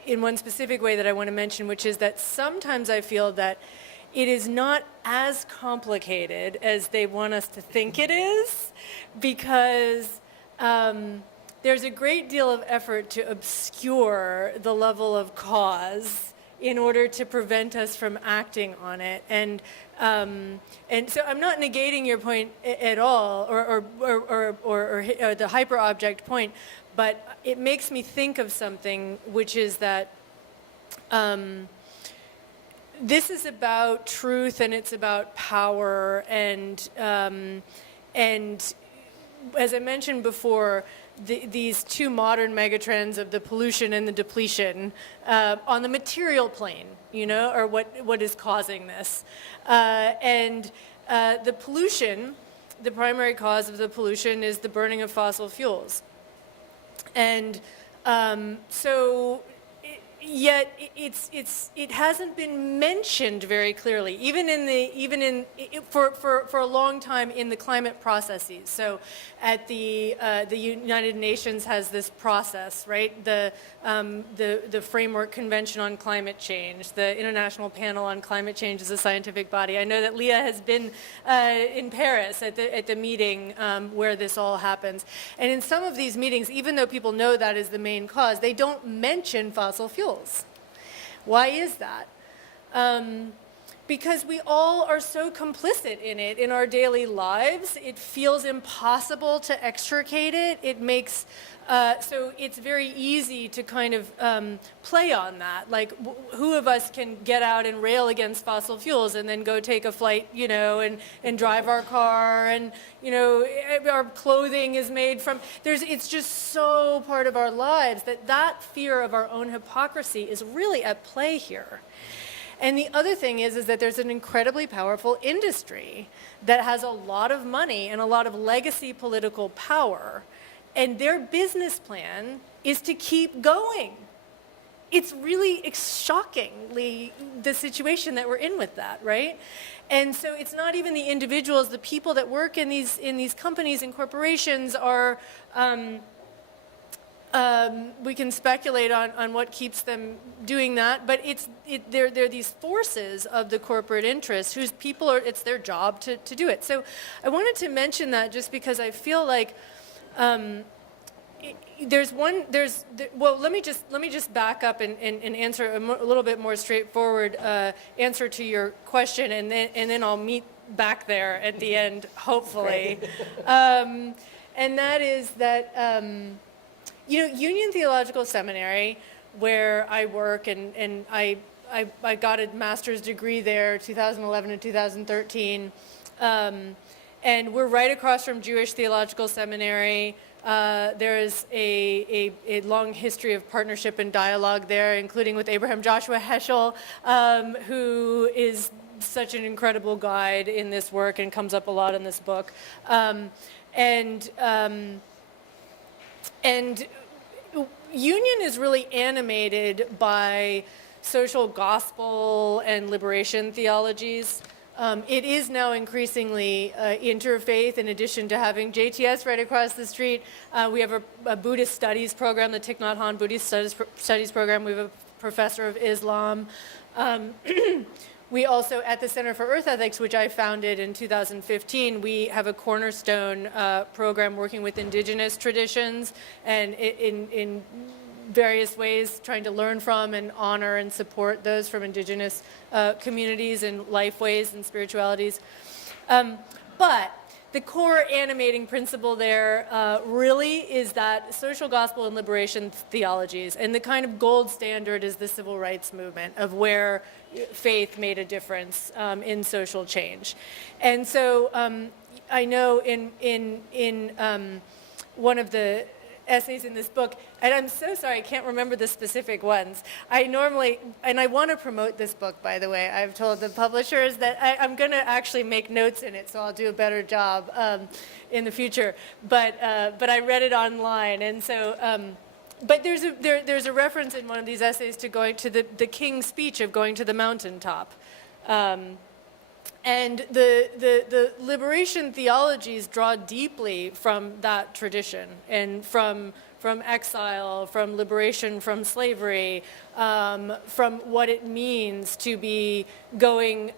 in one specific way that I want to mention, which is that sometimes I feel that it is not as complicated as they want us to think it is, because there's a great deal of effort to obscure the level of cause in order to prevent us from acting on it. And so I'm not negating your point at all, or the hyperobject point, but it makes me think of something, which is that this is about truth and it's about power, and as I mentioned before, these two modern megatrends of the pollution and the depletion on the material plane, or what is causing this. And the pollution, the primary cause of the pollution is the burning of fossil fuels. And yet it hasn't been mentioned very clearly, for a long time in the climate processes. So, at the United Nations has this process, right? The Framework Convention on Climate Change, the International Panel on Climate Change is a scientific body. I know that Leah has been in Paris at the meeting where this all happens. And in some of these meetings, even though people know that is the main cause, they don't mention fossil fuels. Why is that? Because we all are so complicit in it in our daily lives. It feels impossible to extricate it. It makes, so it's very easy to kind of play on that. Like, who of us can get out and rail against fossil fuels and then go take a flight, and drive our car, and, our clothing is made from, it's just so part of our lives that fear of our own hypocrisy is really at play here. And the other thing is that there's an incredibly powerful industry that has a lot of money and a lot of legacy political power. And their business plan is to keep going. It's really shockingly the situation that we're in with that, right? And so it's not even the individuals, the people that work in these companies and corporations are... we can speculate on what keeps them doing that, but they're these forces of the corporate interest whose people it's their job to do it. So I wanted to mention that just because I feel like let me just back up and answer a little bit more straightforward answer to your question, and then I'll meet back there at the end, hopefully. And that is that. Union Theological Seminary, where I work, and I got a master's degree there 2011 and 2013, and we're right across from Jewish Theological Seminary. There is a long history of partnership and dialogue there, including with Abraham Joshua Heschel, who is such an incredible guide in this work and comes up a lot in this book. And Union is really animated by social gospel and liberation theologies. It is now increasingly interfaith. In addition to having JTS right across the street, we have a Buddhist studies program, the Thich Nhat Hanh Buddhist studies program. We have a professor of Islam. We also, at the Center for Earth Ethics, which I founded in 2015, we have a cornerstone program working with indigenous traditions and in various ways trying to learn from and honor and support those from indigenous communities and lifeways and spiritualities. But the core animating principle there really is that social gospel and liberation theologies, and the kind of gold standard is the civil rights movement of where faith made a difference in social change. And so I know in one of the essays in this book, and I'm so sorry, I can't remember the specific ones. I want to promote this book, by the way. I've told the publishers that I'm going to actually make notes in it, so I'll do a better job in the future. But I read it online, and so. But there's a reference in one of these essays to going to the king's speech of going to the mountaintop. And the liberation theologies draw deeply from that tradition and from exile, from liberation from slavery, from what it means to be going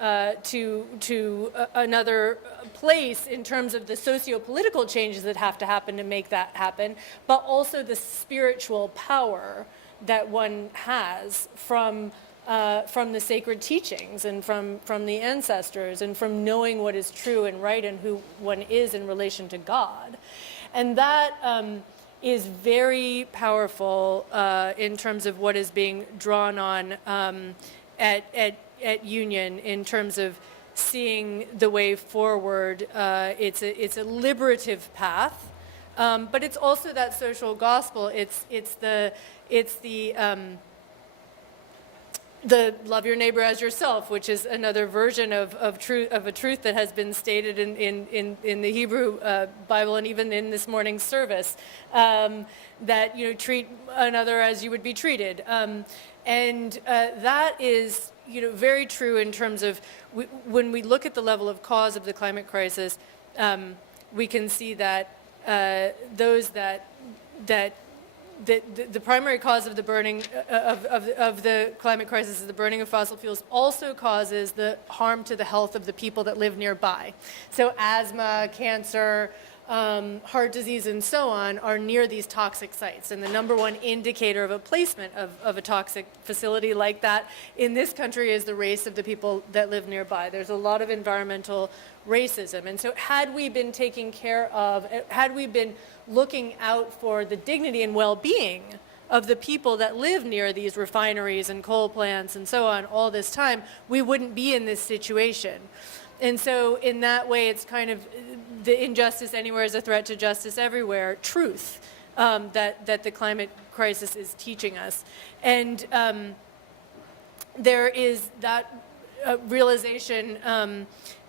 to another place in terms of the socio-political changes that have to happen to make that happen, but also the spiritual power that one has from the sacred teachings and from the ancestors and from knowing what is true and right and who one is in relation to God. And that is very powerful in terms of what is being drawn on at Union in terms of seeing the way forward. It's a liberative path But it's also that social gospel. It's the love your neighbor as yourself, which is another version of a truth that has been stated in the Hebrew Bible and even in this morning's service, that treat another as you would be treated, and that is very true in terms of when we look at the level of cause of the climate crisis. We can see that the primary cause of the burning of the climate crisis is the burning of fossil fuels also causes the harm to the health of the people that live nearby. So asthma, cancer, heart disease, and so on are near these toxic sites. And the number one indicator of a placement of a toxic facility like that in this country is the race of the people that live nearby. There's a lot of environmental racism. And so had we been taking care of, had we been looking out for the dignity and well-being of the people that live near these refineries and coal plants and so on all this time, we wouldn't be in this situation. And so in that way, it's kind of the injustice anywhere is a threat to justice everywhere, truth that the climate crisis is teaching us. And there is that realization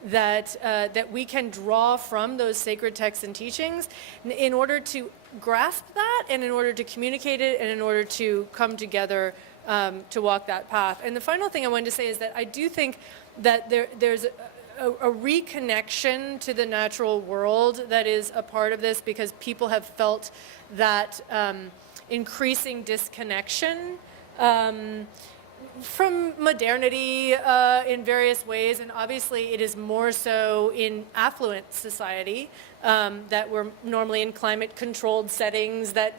that we can draw from those sacred texts and teachings in order to grasp that and in order to communicate it and in order to come together to walk that path. And the final thing I wanted to say is that I do think that there's a reconnection to the natural world that is a part of this, because people have felt that increasing disconnection from modernity in various ways, and obviously it is more so in affluent society, that we're normally in climate-controlled settings, that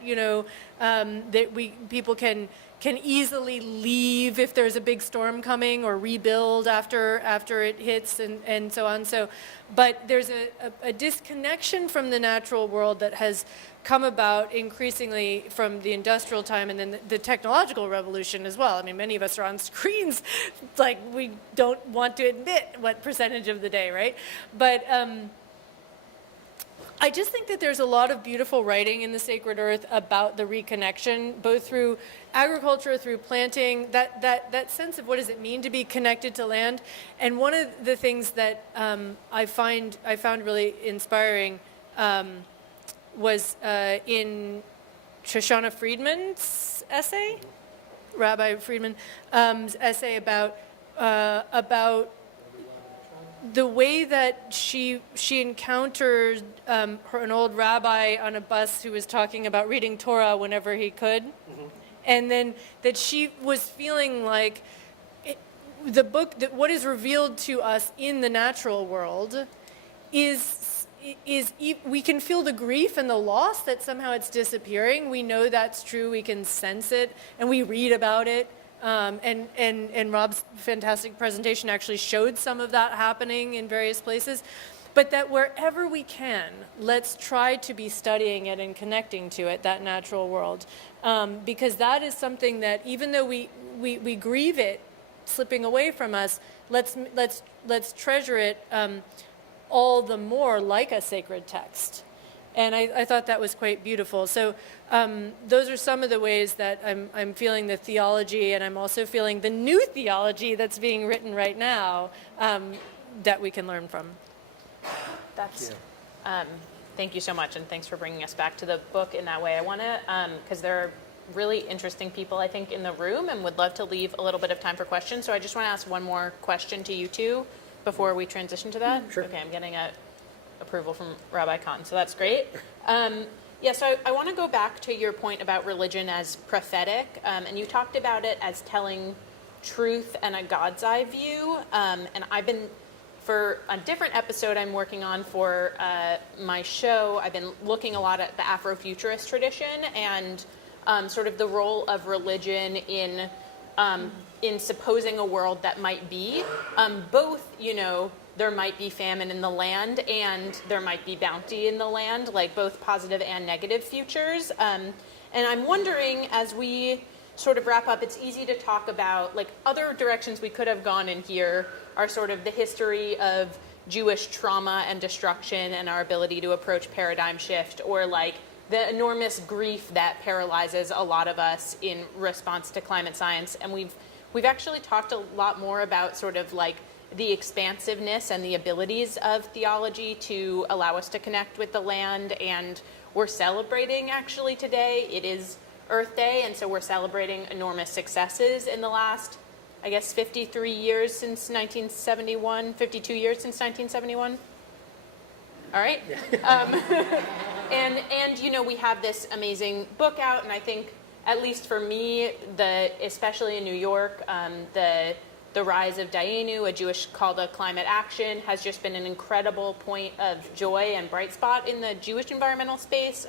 people can easily leave if there's a big storm coming, or rebuild after it hits, and so on. So, but there's a disconnection from the natural world that has come about increasingly from the industrial time and then the technological revolution as well. I mean, many of us are on screens like we don't want to admit what percentage of the day, right? But I just think that there's a lot of beautiful writing in the Sacred Earth about the reconnection, both through agriculture, through planting, that sense of what does it mean to be connected to land. And one of the things that I found really inspiring was in Shoshana Friedman's essay, Rabbi Friedman's essay about the way that she encountered an old rabbi on a bus who was talking about reading Torah whenever he could, and then that she was feeling like the book, that what is revealed to us in the natural world is we can feel the grief and the loss that somehow it's disappearing. We know that's true. We can sense it, and we read about it. And Rob's fantastic presentation actually showed some of that happening in various places. But that wherever we can, let's try to be studying it and connecting to it, that natural world. Because that is something that, even though we grieve it slipping away from us, let's treasure it all the more like a sacred text. And I thought that was quite beautiful. So those are some of the ways that I'm feeling the theology, and I'm also feeling the new theology that's being written right now that we can learn from. That's, thank you so much, and thanks for bringing us back to the book in that way. I want to, because there are really interesting people, I think, in the room, and would love to leave a little bit of time for questions. So I just want to ask one more question to you two before we transition to that. Sure. Okay, I'm getting approval from Rabbi Khan, so that's great. So I want to go back to your point about religion as prophetic, and you talked about it as telling truth and a God's eye view, and I've been, for a different episode I'm working on for my show, I've been looking a lot at the Afrofuturist tradition and sort of the role of religion in supposing a world that might be both, there might be famine in the land and there might be bounty in the land, like both positive and negative futures. And I'm wondering, as we sort of wrap up, it's easy to talk about, like, other directions we could have gone in here are sort of the history of, Jewish trauma and destruction and our ability to approach paradigm shift, or like the enormous grief that paralyzes a lot of us in response to climate science. And we've actually talked a lot more about sort of like the expansiveness and the abilities of theology to allow us to connect with the land. And we're celebrating actually today. It is Earth Day, and so we're celebrating enormous successes in the last, I guess, 53 years since 1971, 52 years since 1971. All right. And you know, we have this amazing book out, and I think, at least for me, especially in New York, the rise of Dayenu, a Jewish call to climate action, has just been an incredible point of joy and bright spot in the Jewish environmental space,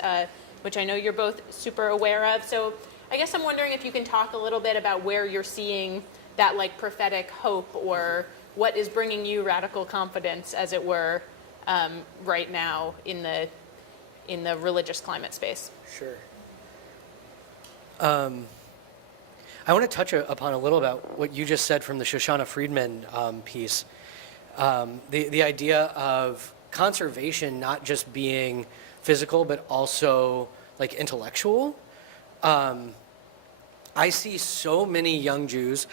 which I know you're both super aware of. So I guess I'm wondering if you can talk a little bit about where you're seeing that like prophetic hope, or what is bringing you radical confidence, as it were, right now in the religious climate space. Sure. I want to touch upon a little about what you just said from the Shoshana Friedman piece. The idea of conservation not just being physical, but also like intellectual. I see so many young Jews,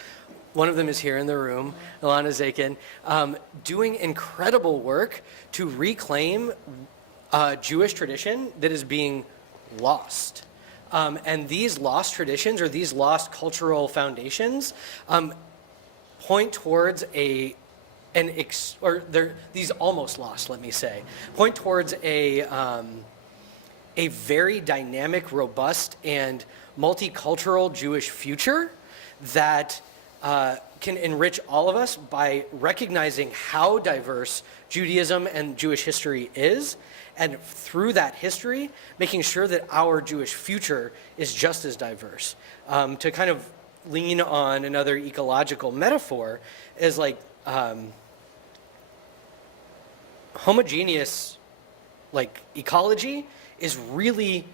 one of them is here in the room, Ilana Zakin, doing incredible work to reclaim Jewish tradition that is being lost. And these lost traditions, or these lost cultural foundations, point towards these almost lost, let me say, point towards a very dynamic, robust, and multicultural Jewish future that can enrich all of us by recognizing how diverse Judaism and Jewish history is, and through that history, making sure that our Jewish future is just as diverse. To kind of lean on another ecological metaphor is like homogeneous, like ecology is really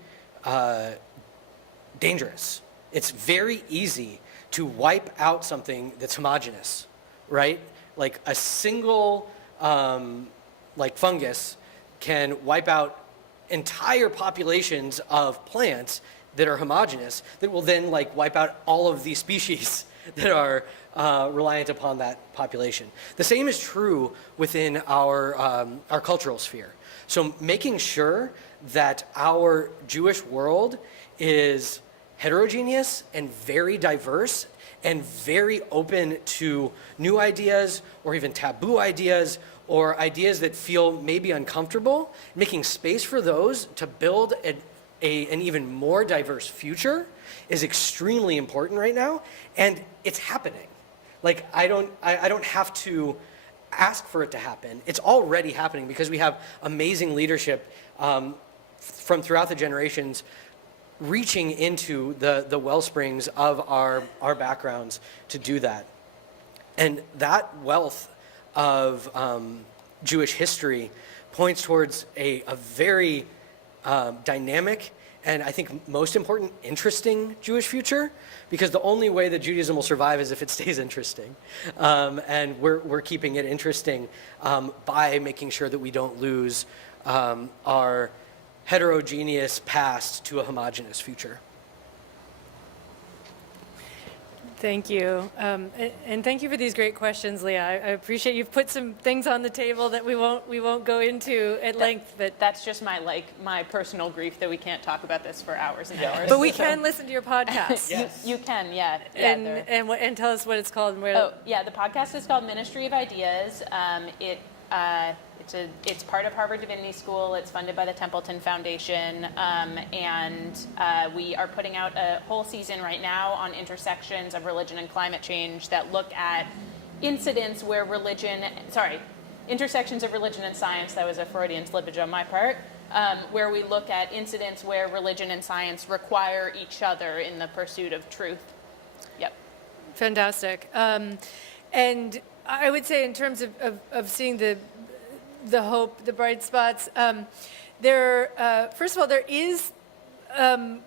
dangerous. It's very easy to wipe out something that's homogeneous, right? Like a single like fungus can wipe out entire populations of plants that are homogeneous, that will then like wipe out all of the species that are reliant upon that population. The same is true within our cultural sphere. So making sure that our Jewish world is heterogeneous and very diverse and very open to new ideas or even taboo ideas, or ideas that feel maybe uncomfortable, making space for those to build an even more diverse future is extremely important right now, and it's happening. Like I don't have to ask for it to happen. It's already happening because we have amazing leadership from throughout the generations reaching into the well springs of our backgrounds to do that. And that wealth of Jewish history points towards a very dynamic and I think most important, interesting Jewish future, because the only way that Judaism will survive is if it stays interesting. And we're keeping it interesting by making sure that we don't lose our heterogeneous past to a homogeneous future. Thank you. And thank you for these great questions, Leah. I appreciate you've put some things on the table that we won't go into at length. But that's just my personal grief that we can't talk about this for hours and hours. But we can listen to your podcast. Yes. You can, yeah. And tell us what it's called. And where the podcast is called Ministry of Ideas. It's part of Harvard Divinity School. It's funded by the Templeton Foundation, and we are putting out a whole season right now on intersections of religion and climate change that look at intersections of religion and science. That was a Freudian slippage on my part, where we look at incidents where religion and science require each other in the pursuit of truth. Yep. Fantastic. And I would say in terms of seeing the hope, the bright spots, first of all, there is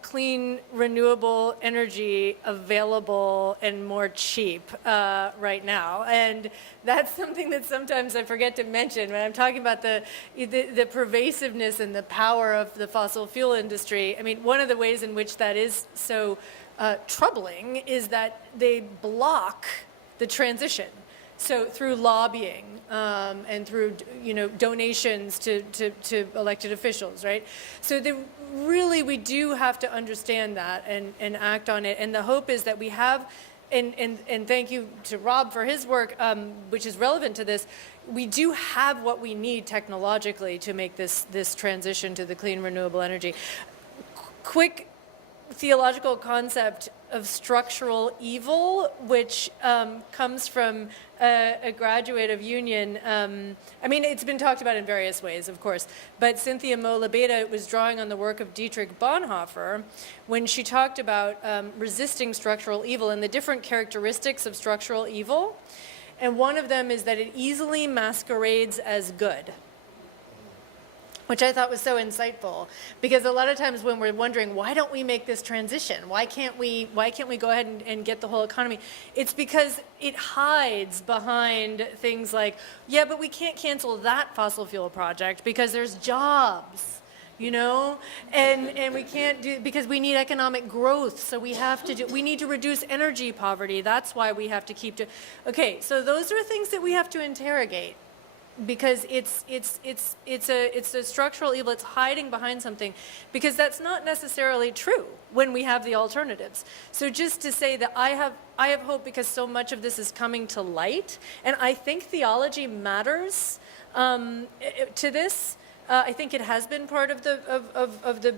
clean, renewable energy available and more cheap right now. And that's something that sometimes I forget to mention when I'm talking about the pervasiveness and the power of the fossil fuel industry. I mean, one of the ways in which that is so troubling is that they block the transition. So through lobbying and through donations to elected officials, right? So we do have to understand that and act on it. And the hope is that we have, and thank you to Rob for his work, which is relevant to this. We do have what we need technologically to make this transition to the clean renewable energy. Quick theological concept of structural evil, which comes from a graduate of Union. I mean, it's been talked about in various ways, of course, but Cynthia Mo-Labeda was drawing on the work of Dietrich Bonhoeffer when she talked about resisting structural evil and the different characteristics of structural evil. And one of them is that it easily masquerades as good, which I thought was so insightful, because a lot of times when we're wondering, why don't we make this transition? Why can't we go ahead and get the whole economy? It's because it hides behind things like, yeah, but we can't cancel that fossil fuel project because there's jobs, and we can't do, because we need economic growth, so we need to reduce energy poverty. That's why we have to okay, so those are things that we have to interrogate. Because it's a structural evil. It's hiding behind something, because that's not necessarily true when we have the alternatives. So just to say that I have hope, because so much of this is coming to light, and I think theology matters to this. I think it has been part of the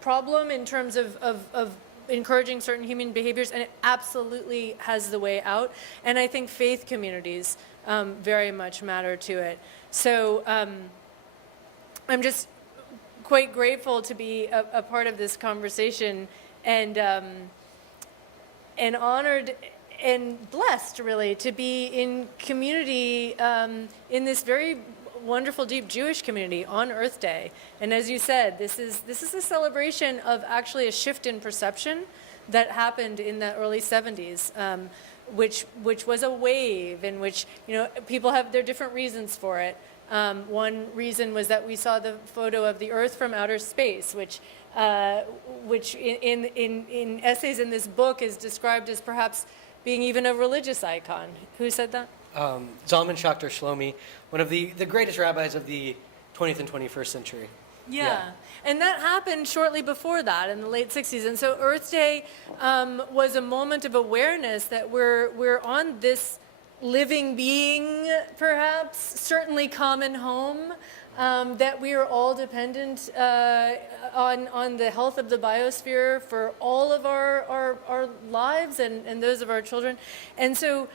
problem in terms of encouraging certain human behaviors, and it absolutely has the way out. And I think faith communities very much matter to it. So I'm just quite grateful to be a part of this conversation, and honored and blessed, really, to be in community in this very wonderful, deep Jewish community on Earth Day. And as you said, this is a celebration of actually a shift in perception that happened in the early 70s, which was a wave in which people have their different reasons for it. One reason was that we saw the photo of the Earth from outer space, which in essays in this book is described as perhaps being even a religious icon. Who said that? Zalman Schachter Shlomi, one of the greatest rabbis of the 20th and 21st century. Yeah. And that happened shortly before that, in the late 60s. And so Earth Day was a moment of awareness that we're on this living being, perhaps, certainly common home, that we are all dependent on the health of the biosphere for all of our lives and those of our children. And so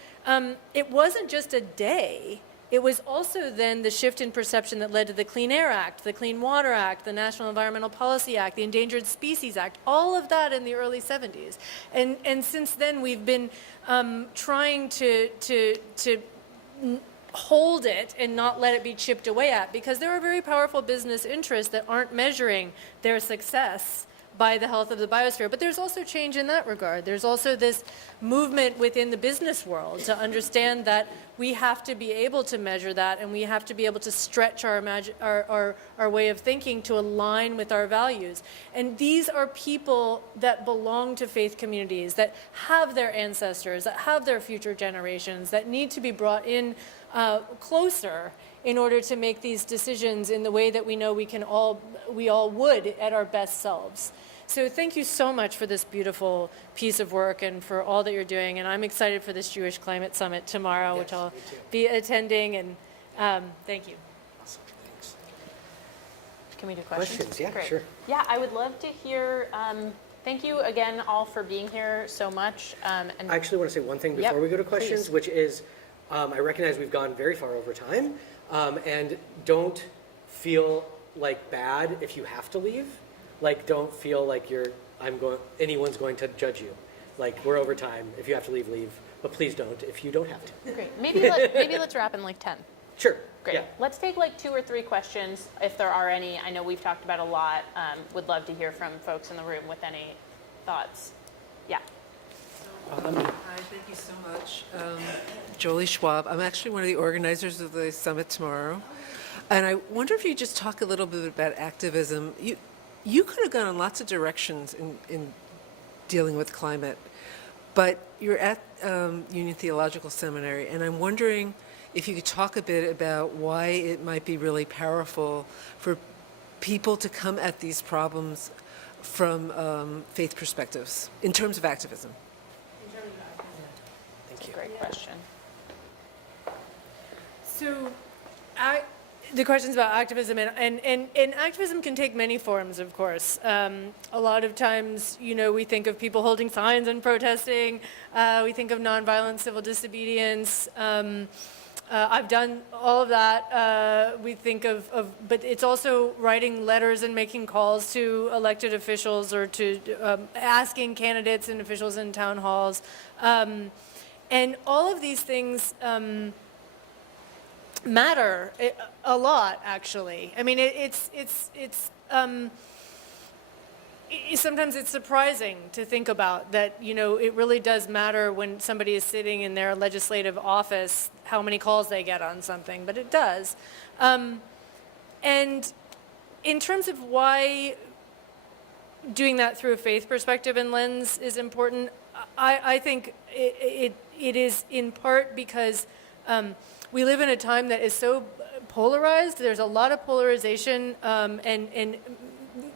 it wasn't just a day. It was also then the shift in perception that led to the Clean Air Act, the Clean Water Act, the National Environmental Policy Act, the Endangered Species Act, all of that in the early 70s. And since then, we've been trying to hold it and not let it be chipped away at, because there are very powerful business interests that aren't measuring their success by the health of the biosphere. But there's also change in that regard. There's also this movement within the business world to understand that we have to be able to measure that, and we have to be able to stretch our way of thinking to align with our values. And these are people that belong to faith communities, that have their ancestors, that have their future generations, that need to be brought in closer in order to make these decisions in the way that we know we all would at our best selves. So thank you so much for this beautiful piece of work and for all that you're doing. And I'm excited for this Jewish Climate Summit tomorrow, which I'll be attending. And thank you. Awesome. Thanks. Can we do questions? Yeah, Great. sure. Yeah, I would love to hear. Thank you again all for being here so much. And I actually want to say one thing before we go to questions, please. which is I recognize we've gone very far over time, and don't feel like bad if you have to leave. Like, don't feel like anyone's going to judge you. Like, we're over time. If you have to leave, leave. But please don't if you don't have to. Great. Maybe let's wrap in like 10. Sure. Great. Yeah. Let's take like 2 or 3 questions, if there are any. I know we've talked about a lot. Would love to hear from folks in the room with any thoughts. Yeah. Hi, thank you so much. Jolie Schwab. I'm actually one of the organizers of the summit tomorrow. And I wonder if you just talk a little bit about activism. You could have gone in lots of directions in dealing with climate, but you're at Union Theological Seminary, and I'm wondering if you could talk a bit about why it might be really powerful for people to come at these problems from faith perspectives in terms of activism. That's a great question. So, the question's about activism, and activism can take many forms, of course. A lot of times, we think of people holding signs and protesting. We think of nonviolent civil disobedience. I've done all of that. We think of, but it's also writing letters and making calls to elected officials or to asking candidates and officials in town halls. And all of these things matter a lot, actually. I mean, sometimes it's surprising to think about that, it really does matter when somebody is sitting in their legislative office, how many calls they get on something, but it does. And in terms of why doing that through a faith perspective and lens is important, I think it is in part because we live in a time that is so polarized. There's a lot of polarization and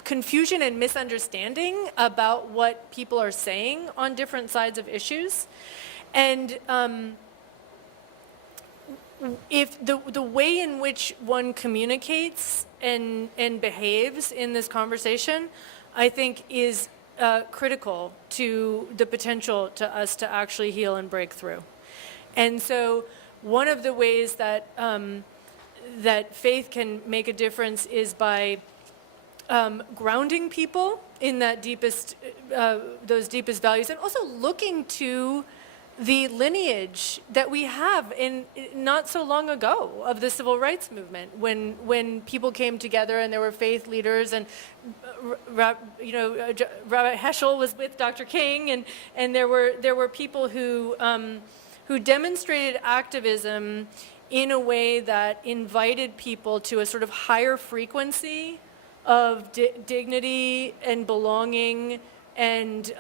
confusion and misunderstanding about what people are saying on different sides of issues. And if the way in which one communicates and behaves in this conversation, I think is critical to the potential to us to actually heal and break through. And so one of the ways that that faith can make a difference is by grounding people in that those deepest values, and also looking to the lineage that we have in not so long ago of the civil rights movement, when people came together and there were faith leaders, and Rabbi Heschel was with Dr. King, and there were people who demonstrated activism in a way that invited people to a sort of higher frequency of dignity and belonging, and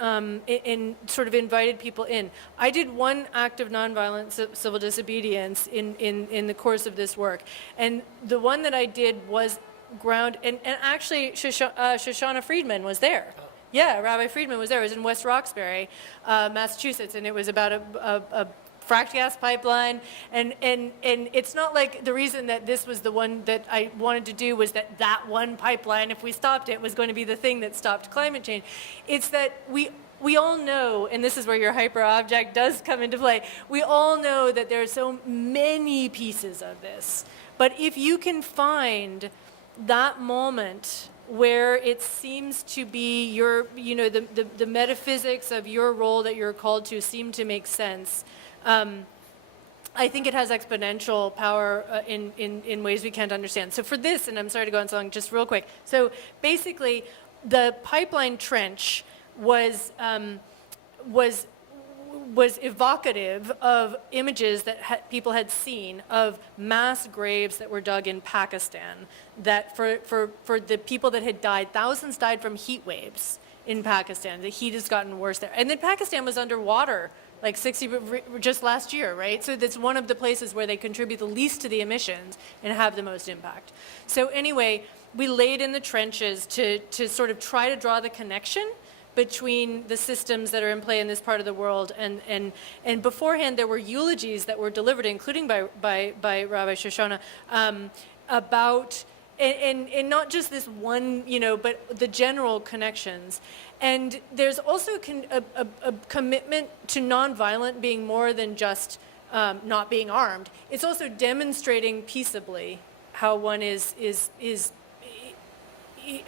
sort of invited people in. I did one act of nonviolent civil disobedience in the course of this work, and the one that I did was and actually Shoshana Friedman was there. Yeah, Rabbi Friedman was there. It was in West Roxbury, Massachusetts, and it was about a fracked gas pipeline, and it's not like the reason that this was the one that I wanted to do was that one pipeline, if we stopped it, was going to be the thing that stopped climate change. It's that we all know, and this is where your hyper-object does come into play, we all know that there are so many pieces of this. But if you can find that moment where it seems to be the metaphysics of your role that you're called to seem to make sense, I think it has exponential power in ways we can't understand. So for this, and I'm sorry to go on so long, just real quick. So basically, the pipeline trench was evocative of images that people had seen of mass graves that were dug in Pakistan. That for the people that had died, thousands died from heat waves in Pakistan. The heat has gotten worse there, and then Pakistan was underwater like 60 just last year, right? So that's one of the places where they contribute the least to the emissions and have the most impact. So anyway, we laid in the trenches to sort of try to draw the connection between the systems that are in play in this part of the world, and beforehand there were eulogies that were delivered, including by Rabbi Shoshana, about and not just this one, but the general connections. And there's also a commitment to nonviolent being more than just not being armed. It's also demonstrating peaceably how one is.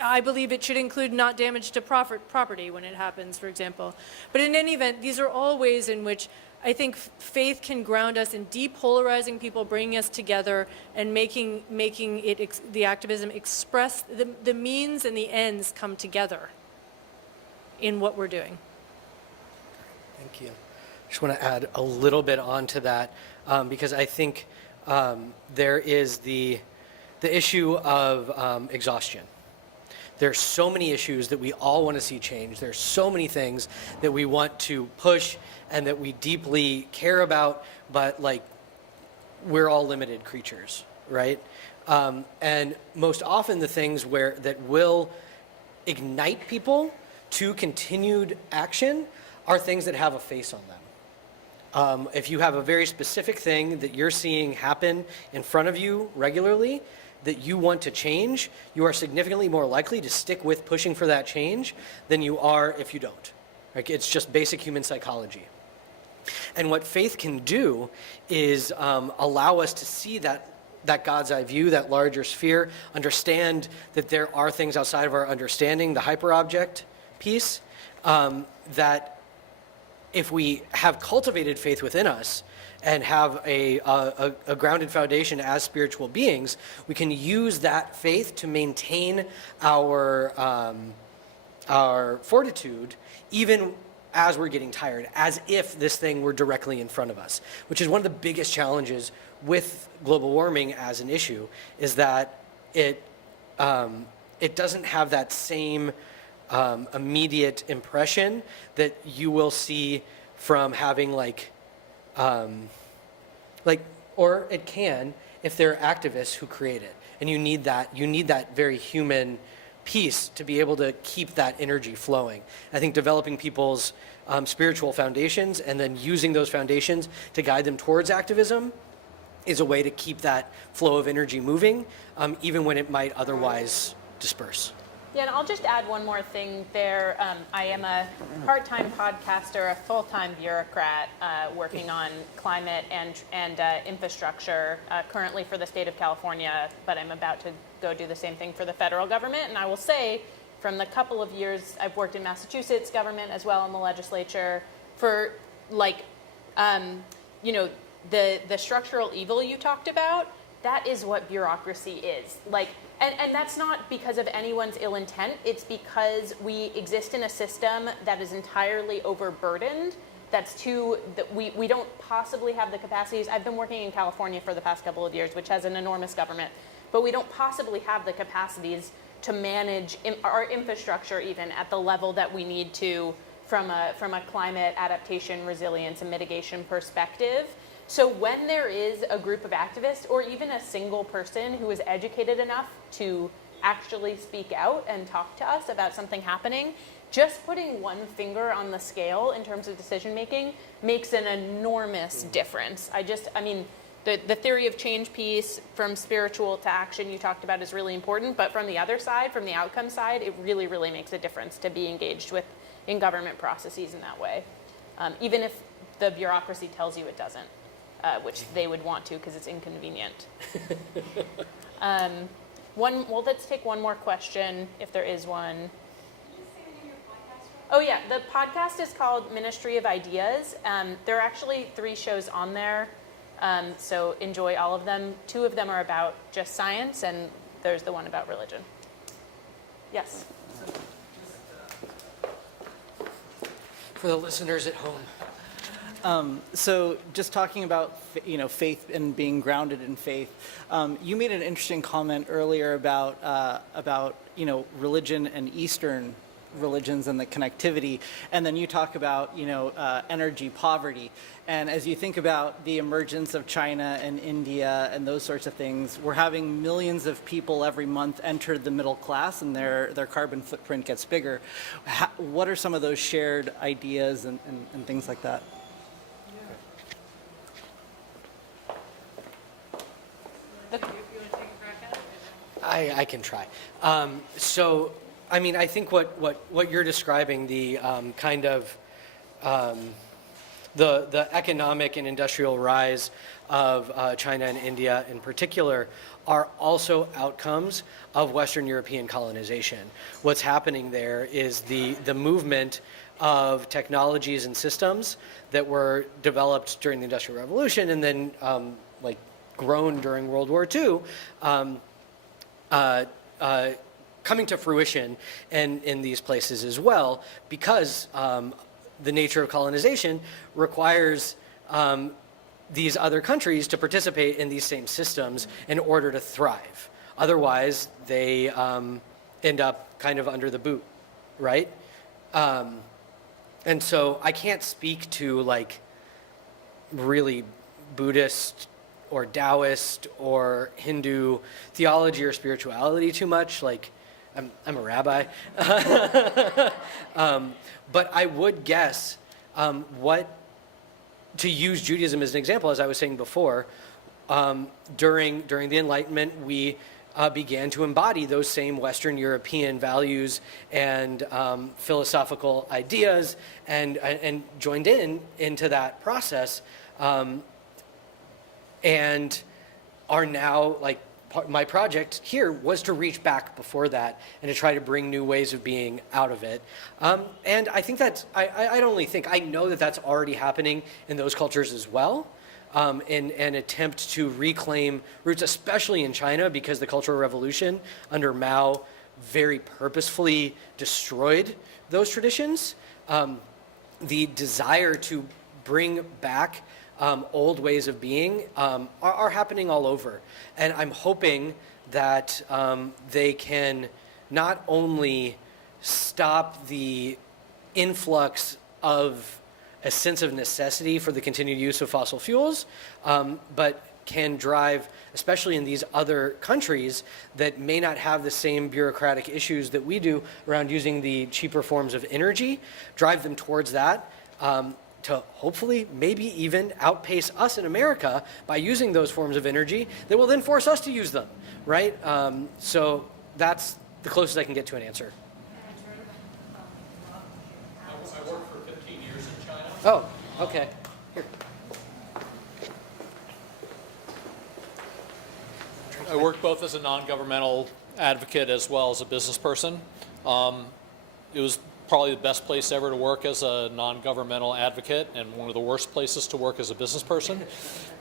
I believe it should include not damage to property when it happens, for example. But in any event, these are all ways in which I think faith can ground us in depolarizing people, bringing us together, and making it the activism express the means and the ends come together in what we're doing. Thank you. I just want to add a little bit onto that because I think there is the issue of exhaustion. There's so many issues that we all want to see change. There's so many things that we want to push and that we deeply care about, but like we're all limited creatures, right? And most often the things that will ignite people to continued action are things that have a face on them. If you have a very specific thing that you're seeing happen in front of you regularly that you want to change, you are significantly more likely to stick with pushing for that change than you are if you don't. Like, it's just basic human psychology. And what faith can do is allow us to see that God's eye view, that larger sphere, understand that there are things outside of our understanding, the hyperobject piece, that if we have cultivated faith within us and have a grounded foundation as spiritual beings, we can use that faith to maintain our fortitude even as we're getting tired, as if this thing were directly in front of us, which is one of the biggest challenges with global warming as an issue, is that it doesn't have that same immediate impression that you will see from having or it can if there are activists who create it, and you need that very human piece to be able to keep that energy flowing. I think developing people's spiritual foundations and then using those foundations to guide them towards activism is a way to keep that flow of energy moving, even when it might otherwise disperse. Yeah, and I'll just add one more thing there. I am a part-time podcaster, a full-time bureaucrat working on climate and infrastructure currently for the state of California, but I'm about to go do the same thing for the federal government. And I will say, from the couple of years I've worked in Massachusetts government as well in the legislature, for the structural evil you talked about, that is what bureaucracy is. And that's not because of anyone's ill intent. It's because we exist in a system that is entirely overburdened. We don't possibly have the capacities. I've been working in California for the past couple of years, which has an enormous government, but we don't possibly have the capacities to manage our infrastructure even at the level that we need to from a climate adaptation, resilience, and mitigation perspective. So when there is a group of activists or even a single person who is educated enough to actually speak out and talk to us about something happening, just putting one finger on the scale in terms of decision making makes an enormous difference. The theory of change piece from spiritual to action you talked about is really important, but from the other side, from the outcome side, it really, really makes a difference to be engaged in government processes in that way, even if the bureaucracy tells you it doesn't. Which they would want to because it's inconvenient. Let's take one more question if there is one. Oh yeah, the podcast is called Ministry of Ideas. There are actually 3 shows on there, so enjoy all of them. 2 of them are about just science, and there's the one about religion. Yes? For the listeners at home. So just talking about, faith and being grounded in faith, you made an interesting comment earlier about religion and Eastern religions and the connectivity, and then you talk about, energy poverty. And as you think about the emergence of China and India and those sorts of things, we're having millions of people every month enter the middle class, and their carbon footprint gets bigger. What are some of those shared ideas and things like that? I can try. I think what you're describing, the kind of the economic and industrial rise of China and India in particular are also outcomes of Western European colonization. What's happening there is the movement of technologies and systems that were developed during the Industrial Revolution and then like grown during World War II, coming to fruition in these places as well, because the nature of colonization requires these other countries to participate in these same systems in order to thrive. Otherwise, they end up kind of under the boot, right? And so I can't speak to like really Buddhist or Taoist or Hindu theology or spirituality too much. Like, I'm a rabbi. But I would guess to use Judaism as an example, as I was saying before, during the Enlightenment, we began to embody those same Western European values and philosophical ideas, and joined into that process, and are now like. My project here was to reach back before that and to try to bring new ways of being out of it. And I think that's, I don't only think, I know that that's already happening in those cultures as well, in an attempt to reclaim roots, especially in China, because the Cultural Revolution under Mao very purposefully destroyed those traditions. The desire to bring back old ways of being are happening all over. And I'm hoping that they can not only stop the influx of a sense of necessity for the continued use of fossil fuels, but can drive, especially in these other countries that may not have the same bureaucratic issues that we do around using the cheaper forms of energy, drive them towards that. To hopefully maybe even outpace us in America by using those forms of energy that will then force us to use them, right? So that's the closest I can get to an answer. I worked for 15 years in China. Oh, okay. Here. I worked both as a non-governmental advocate as well as a business person. It was probably the best place ever to work as a non-governmental advocate, and one of the worst places to work as a business person.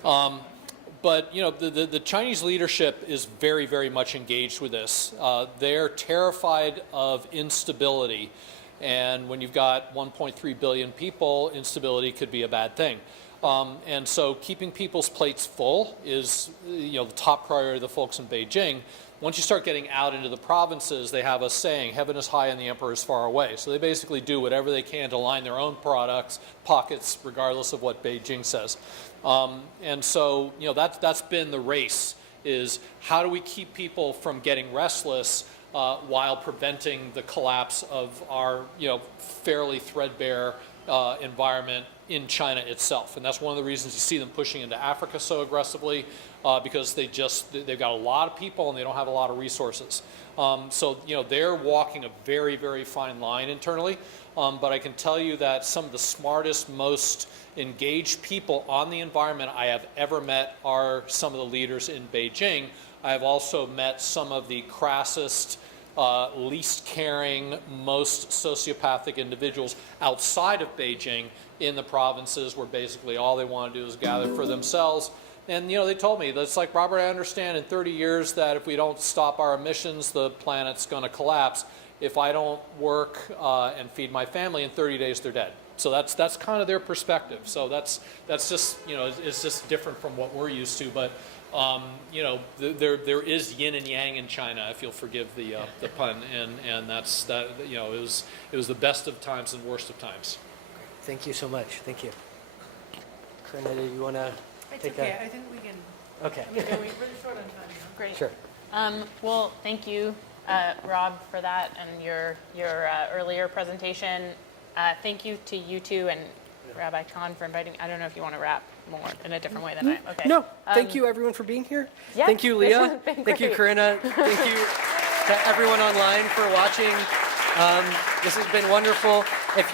But you know, the Chinese leadership is very, very much engaged with this. They're terrified of instability, and when you've got 1.3 billion people, instability could be a bad thing. And so keeping people's plates full is, you know, the top priority of the folks in Beijing. Once you start getting out into the provinces, they have a saying, heaven is high and the emperor is far away. So they basically do whatever they can to line their own pockets, regardless of what Beijing says. And so, you know, that's been the race, is how do we keep people from getting restless while preventing the collapse of our, you know, fairly threadbare environment in China itself. And that's one of the reasons you see them pushing into Africa so aggressively, because they've got a lot of people and they don't have a lot of resources. So, you know, they're walking a very, very fine line internally. But I can tell you that some of the smartest, most engaged people on the environment I have ever met are some of the leaders in Beijing. I have also met some of the crassest, least caring, most sociopathic individuals outside of Beijing in the provinces, where basically all they want to do is gather for themselves. And you know, they told me that's like, Robert, I understand in 30 years that if we don't stop our emissions, the planet's going to collapse. If I don't work and feed my family, in 30 days they're dead. So that's kind of their perspective. So that's just, you know, it's just different from what we're used to. But you know, there is yin and yang in China, if you'll forgive the pun, and that's that. You know, it was the best of times and worst of times. Thank you so much. Thank you. Corinna, do you want to take okay. I think we can. Okay. We're really short on time now. Great. Sure. Well, thank you, Rob, for that and your earlier presentation. Thank you to you two and Rabbi Khan for inviting me. I don't know if you want to wrap more in a different way than I. Okay. No. Thank you, everyone, for being here. Yeah, Thank you, Leah. this has been Thank you, great. Corinna. Thank you to everyone online for watching. This has been wonderful. If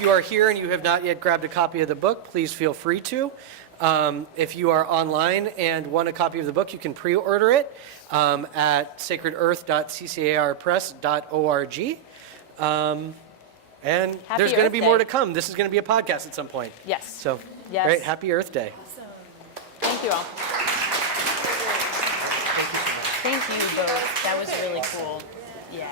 you are here and you have not yet grabbed a copy of the book, please feel free to. If you are online and want a copy of the book, you can pre-order it at sacredearth.ccarpress.org. And Happy there's going to Earth be Day. more to come. This is going to be a podcast at some point. Yes. So, Yes. great. Happy Earth Day. Thank you all. Thank you both. That was really cool. Yeah.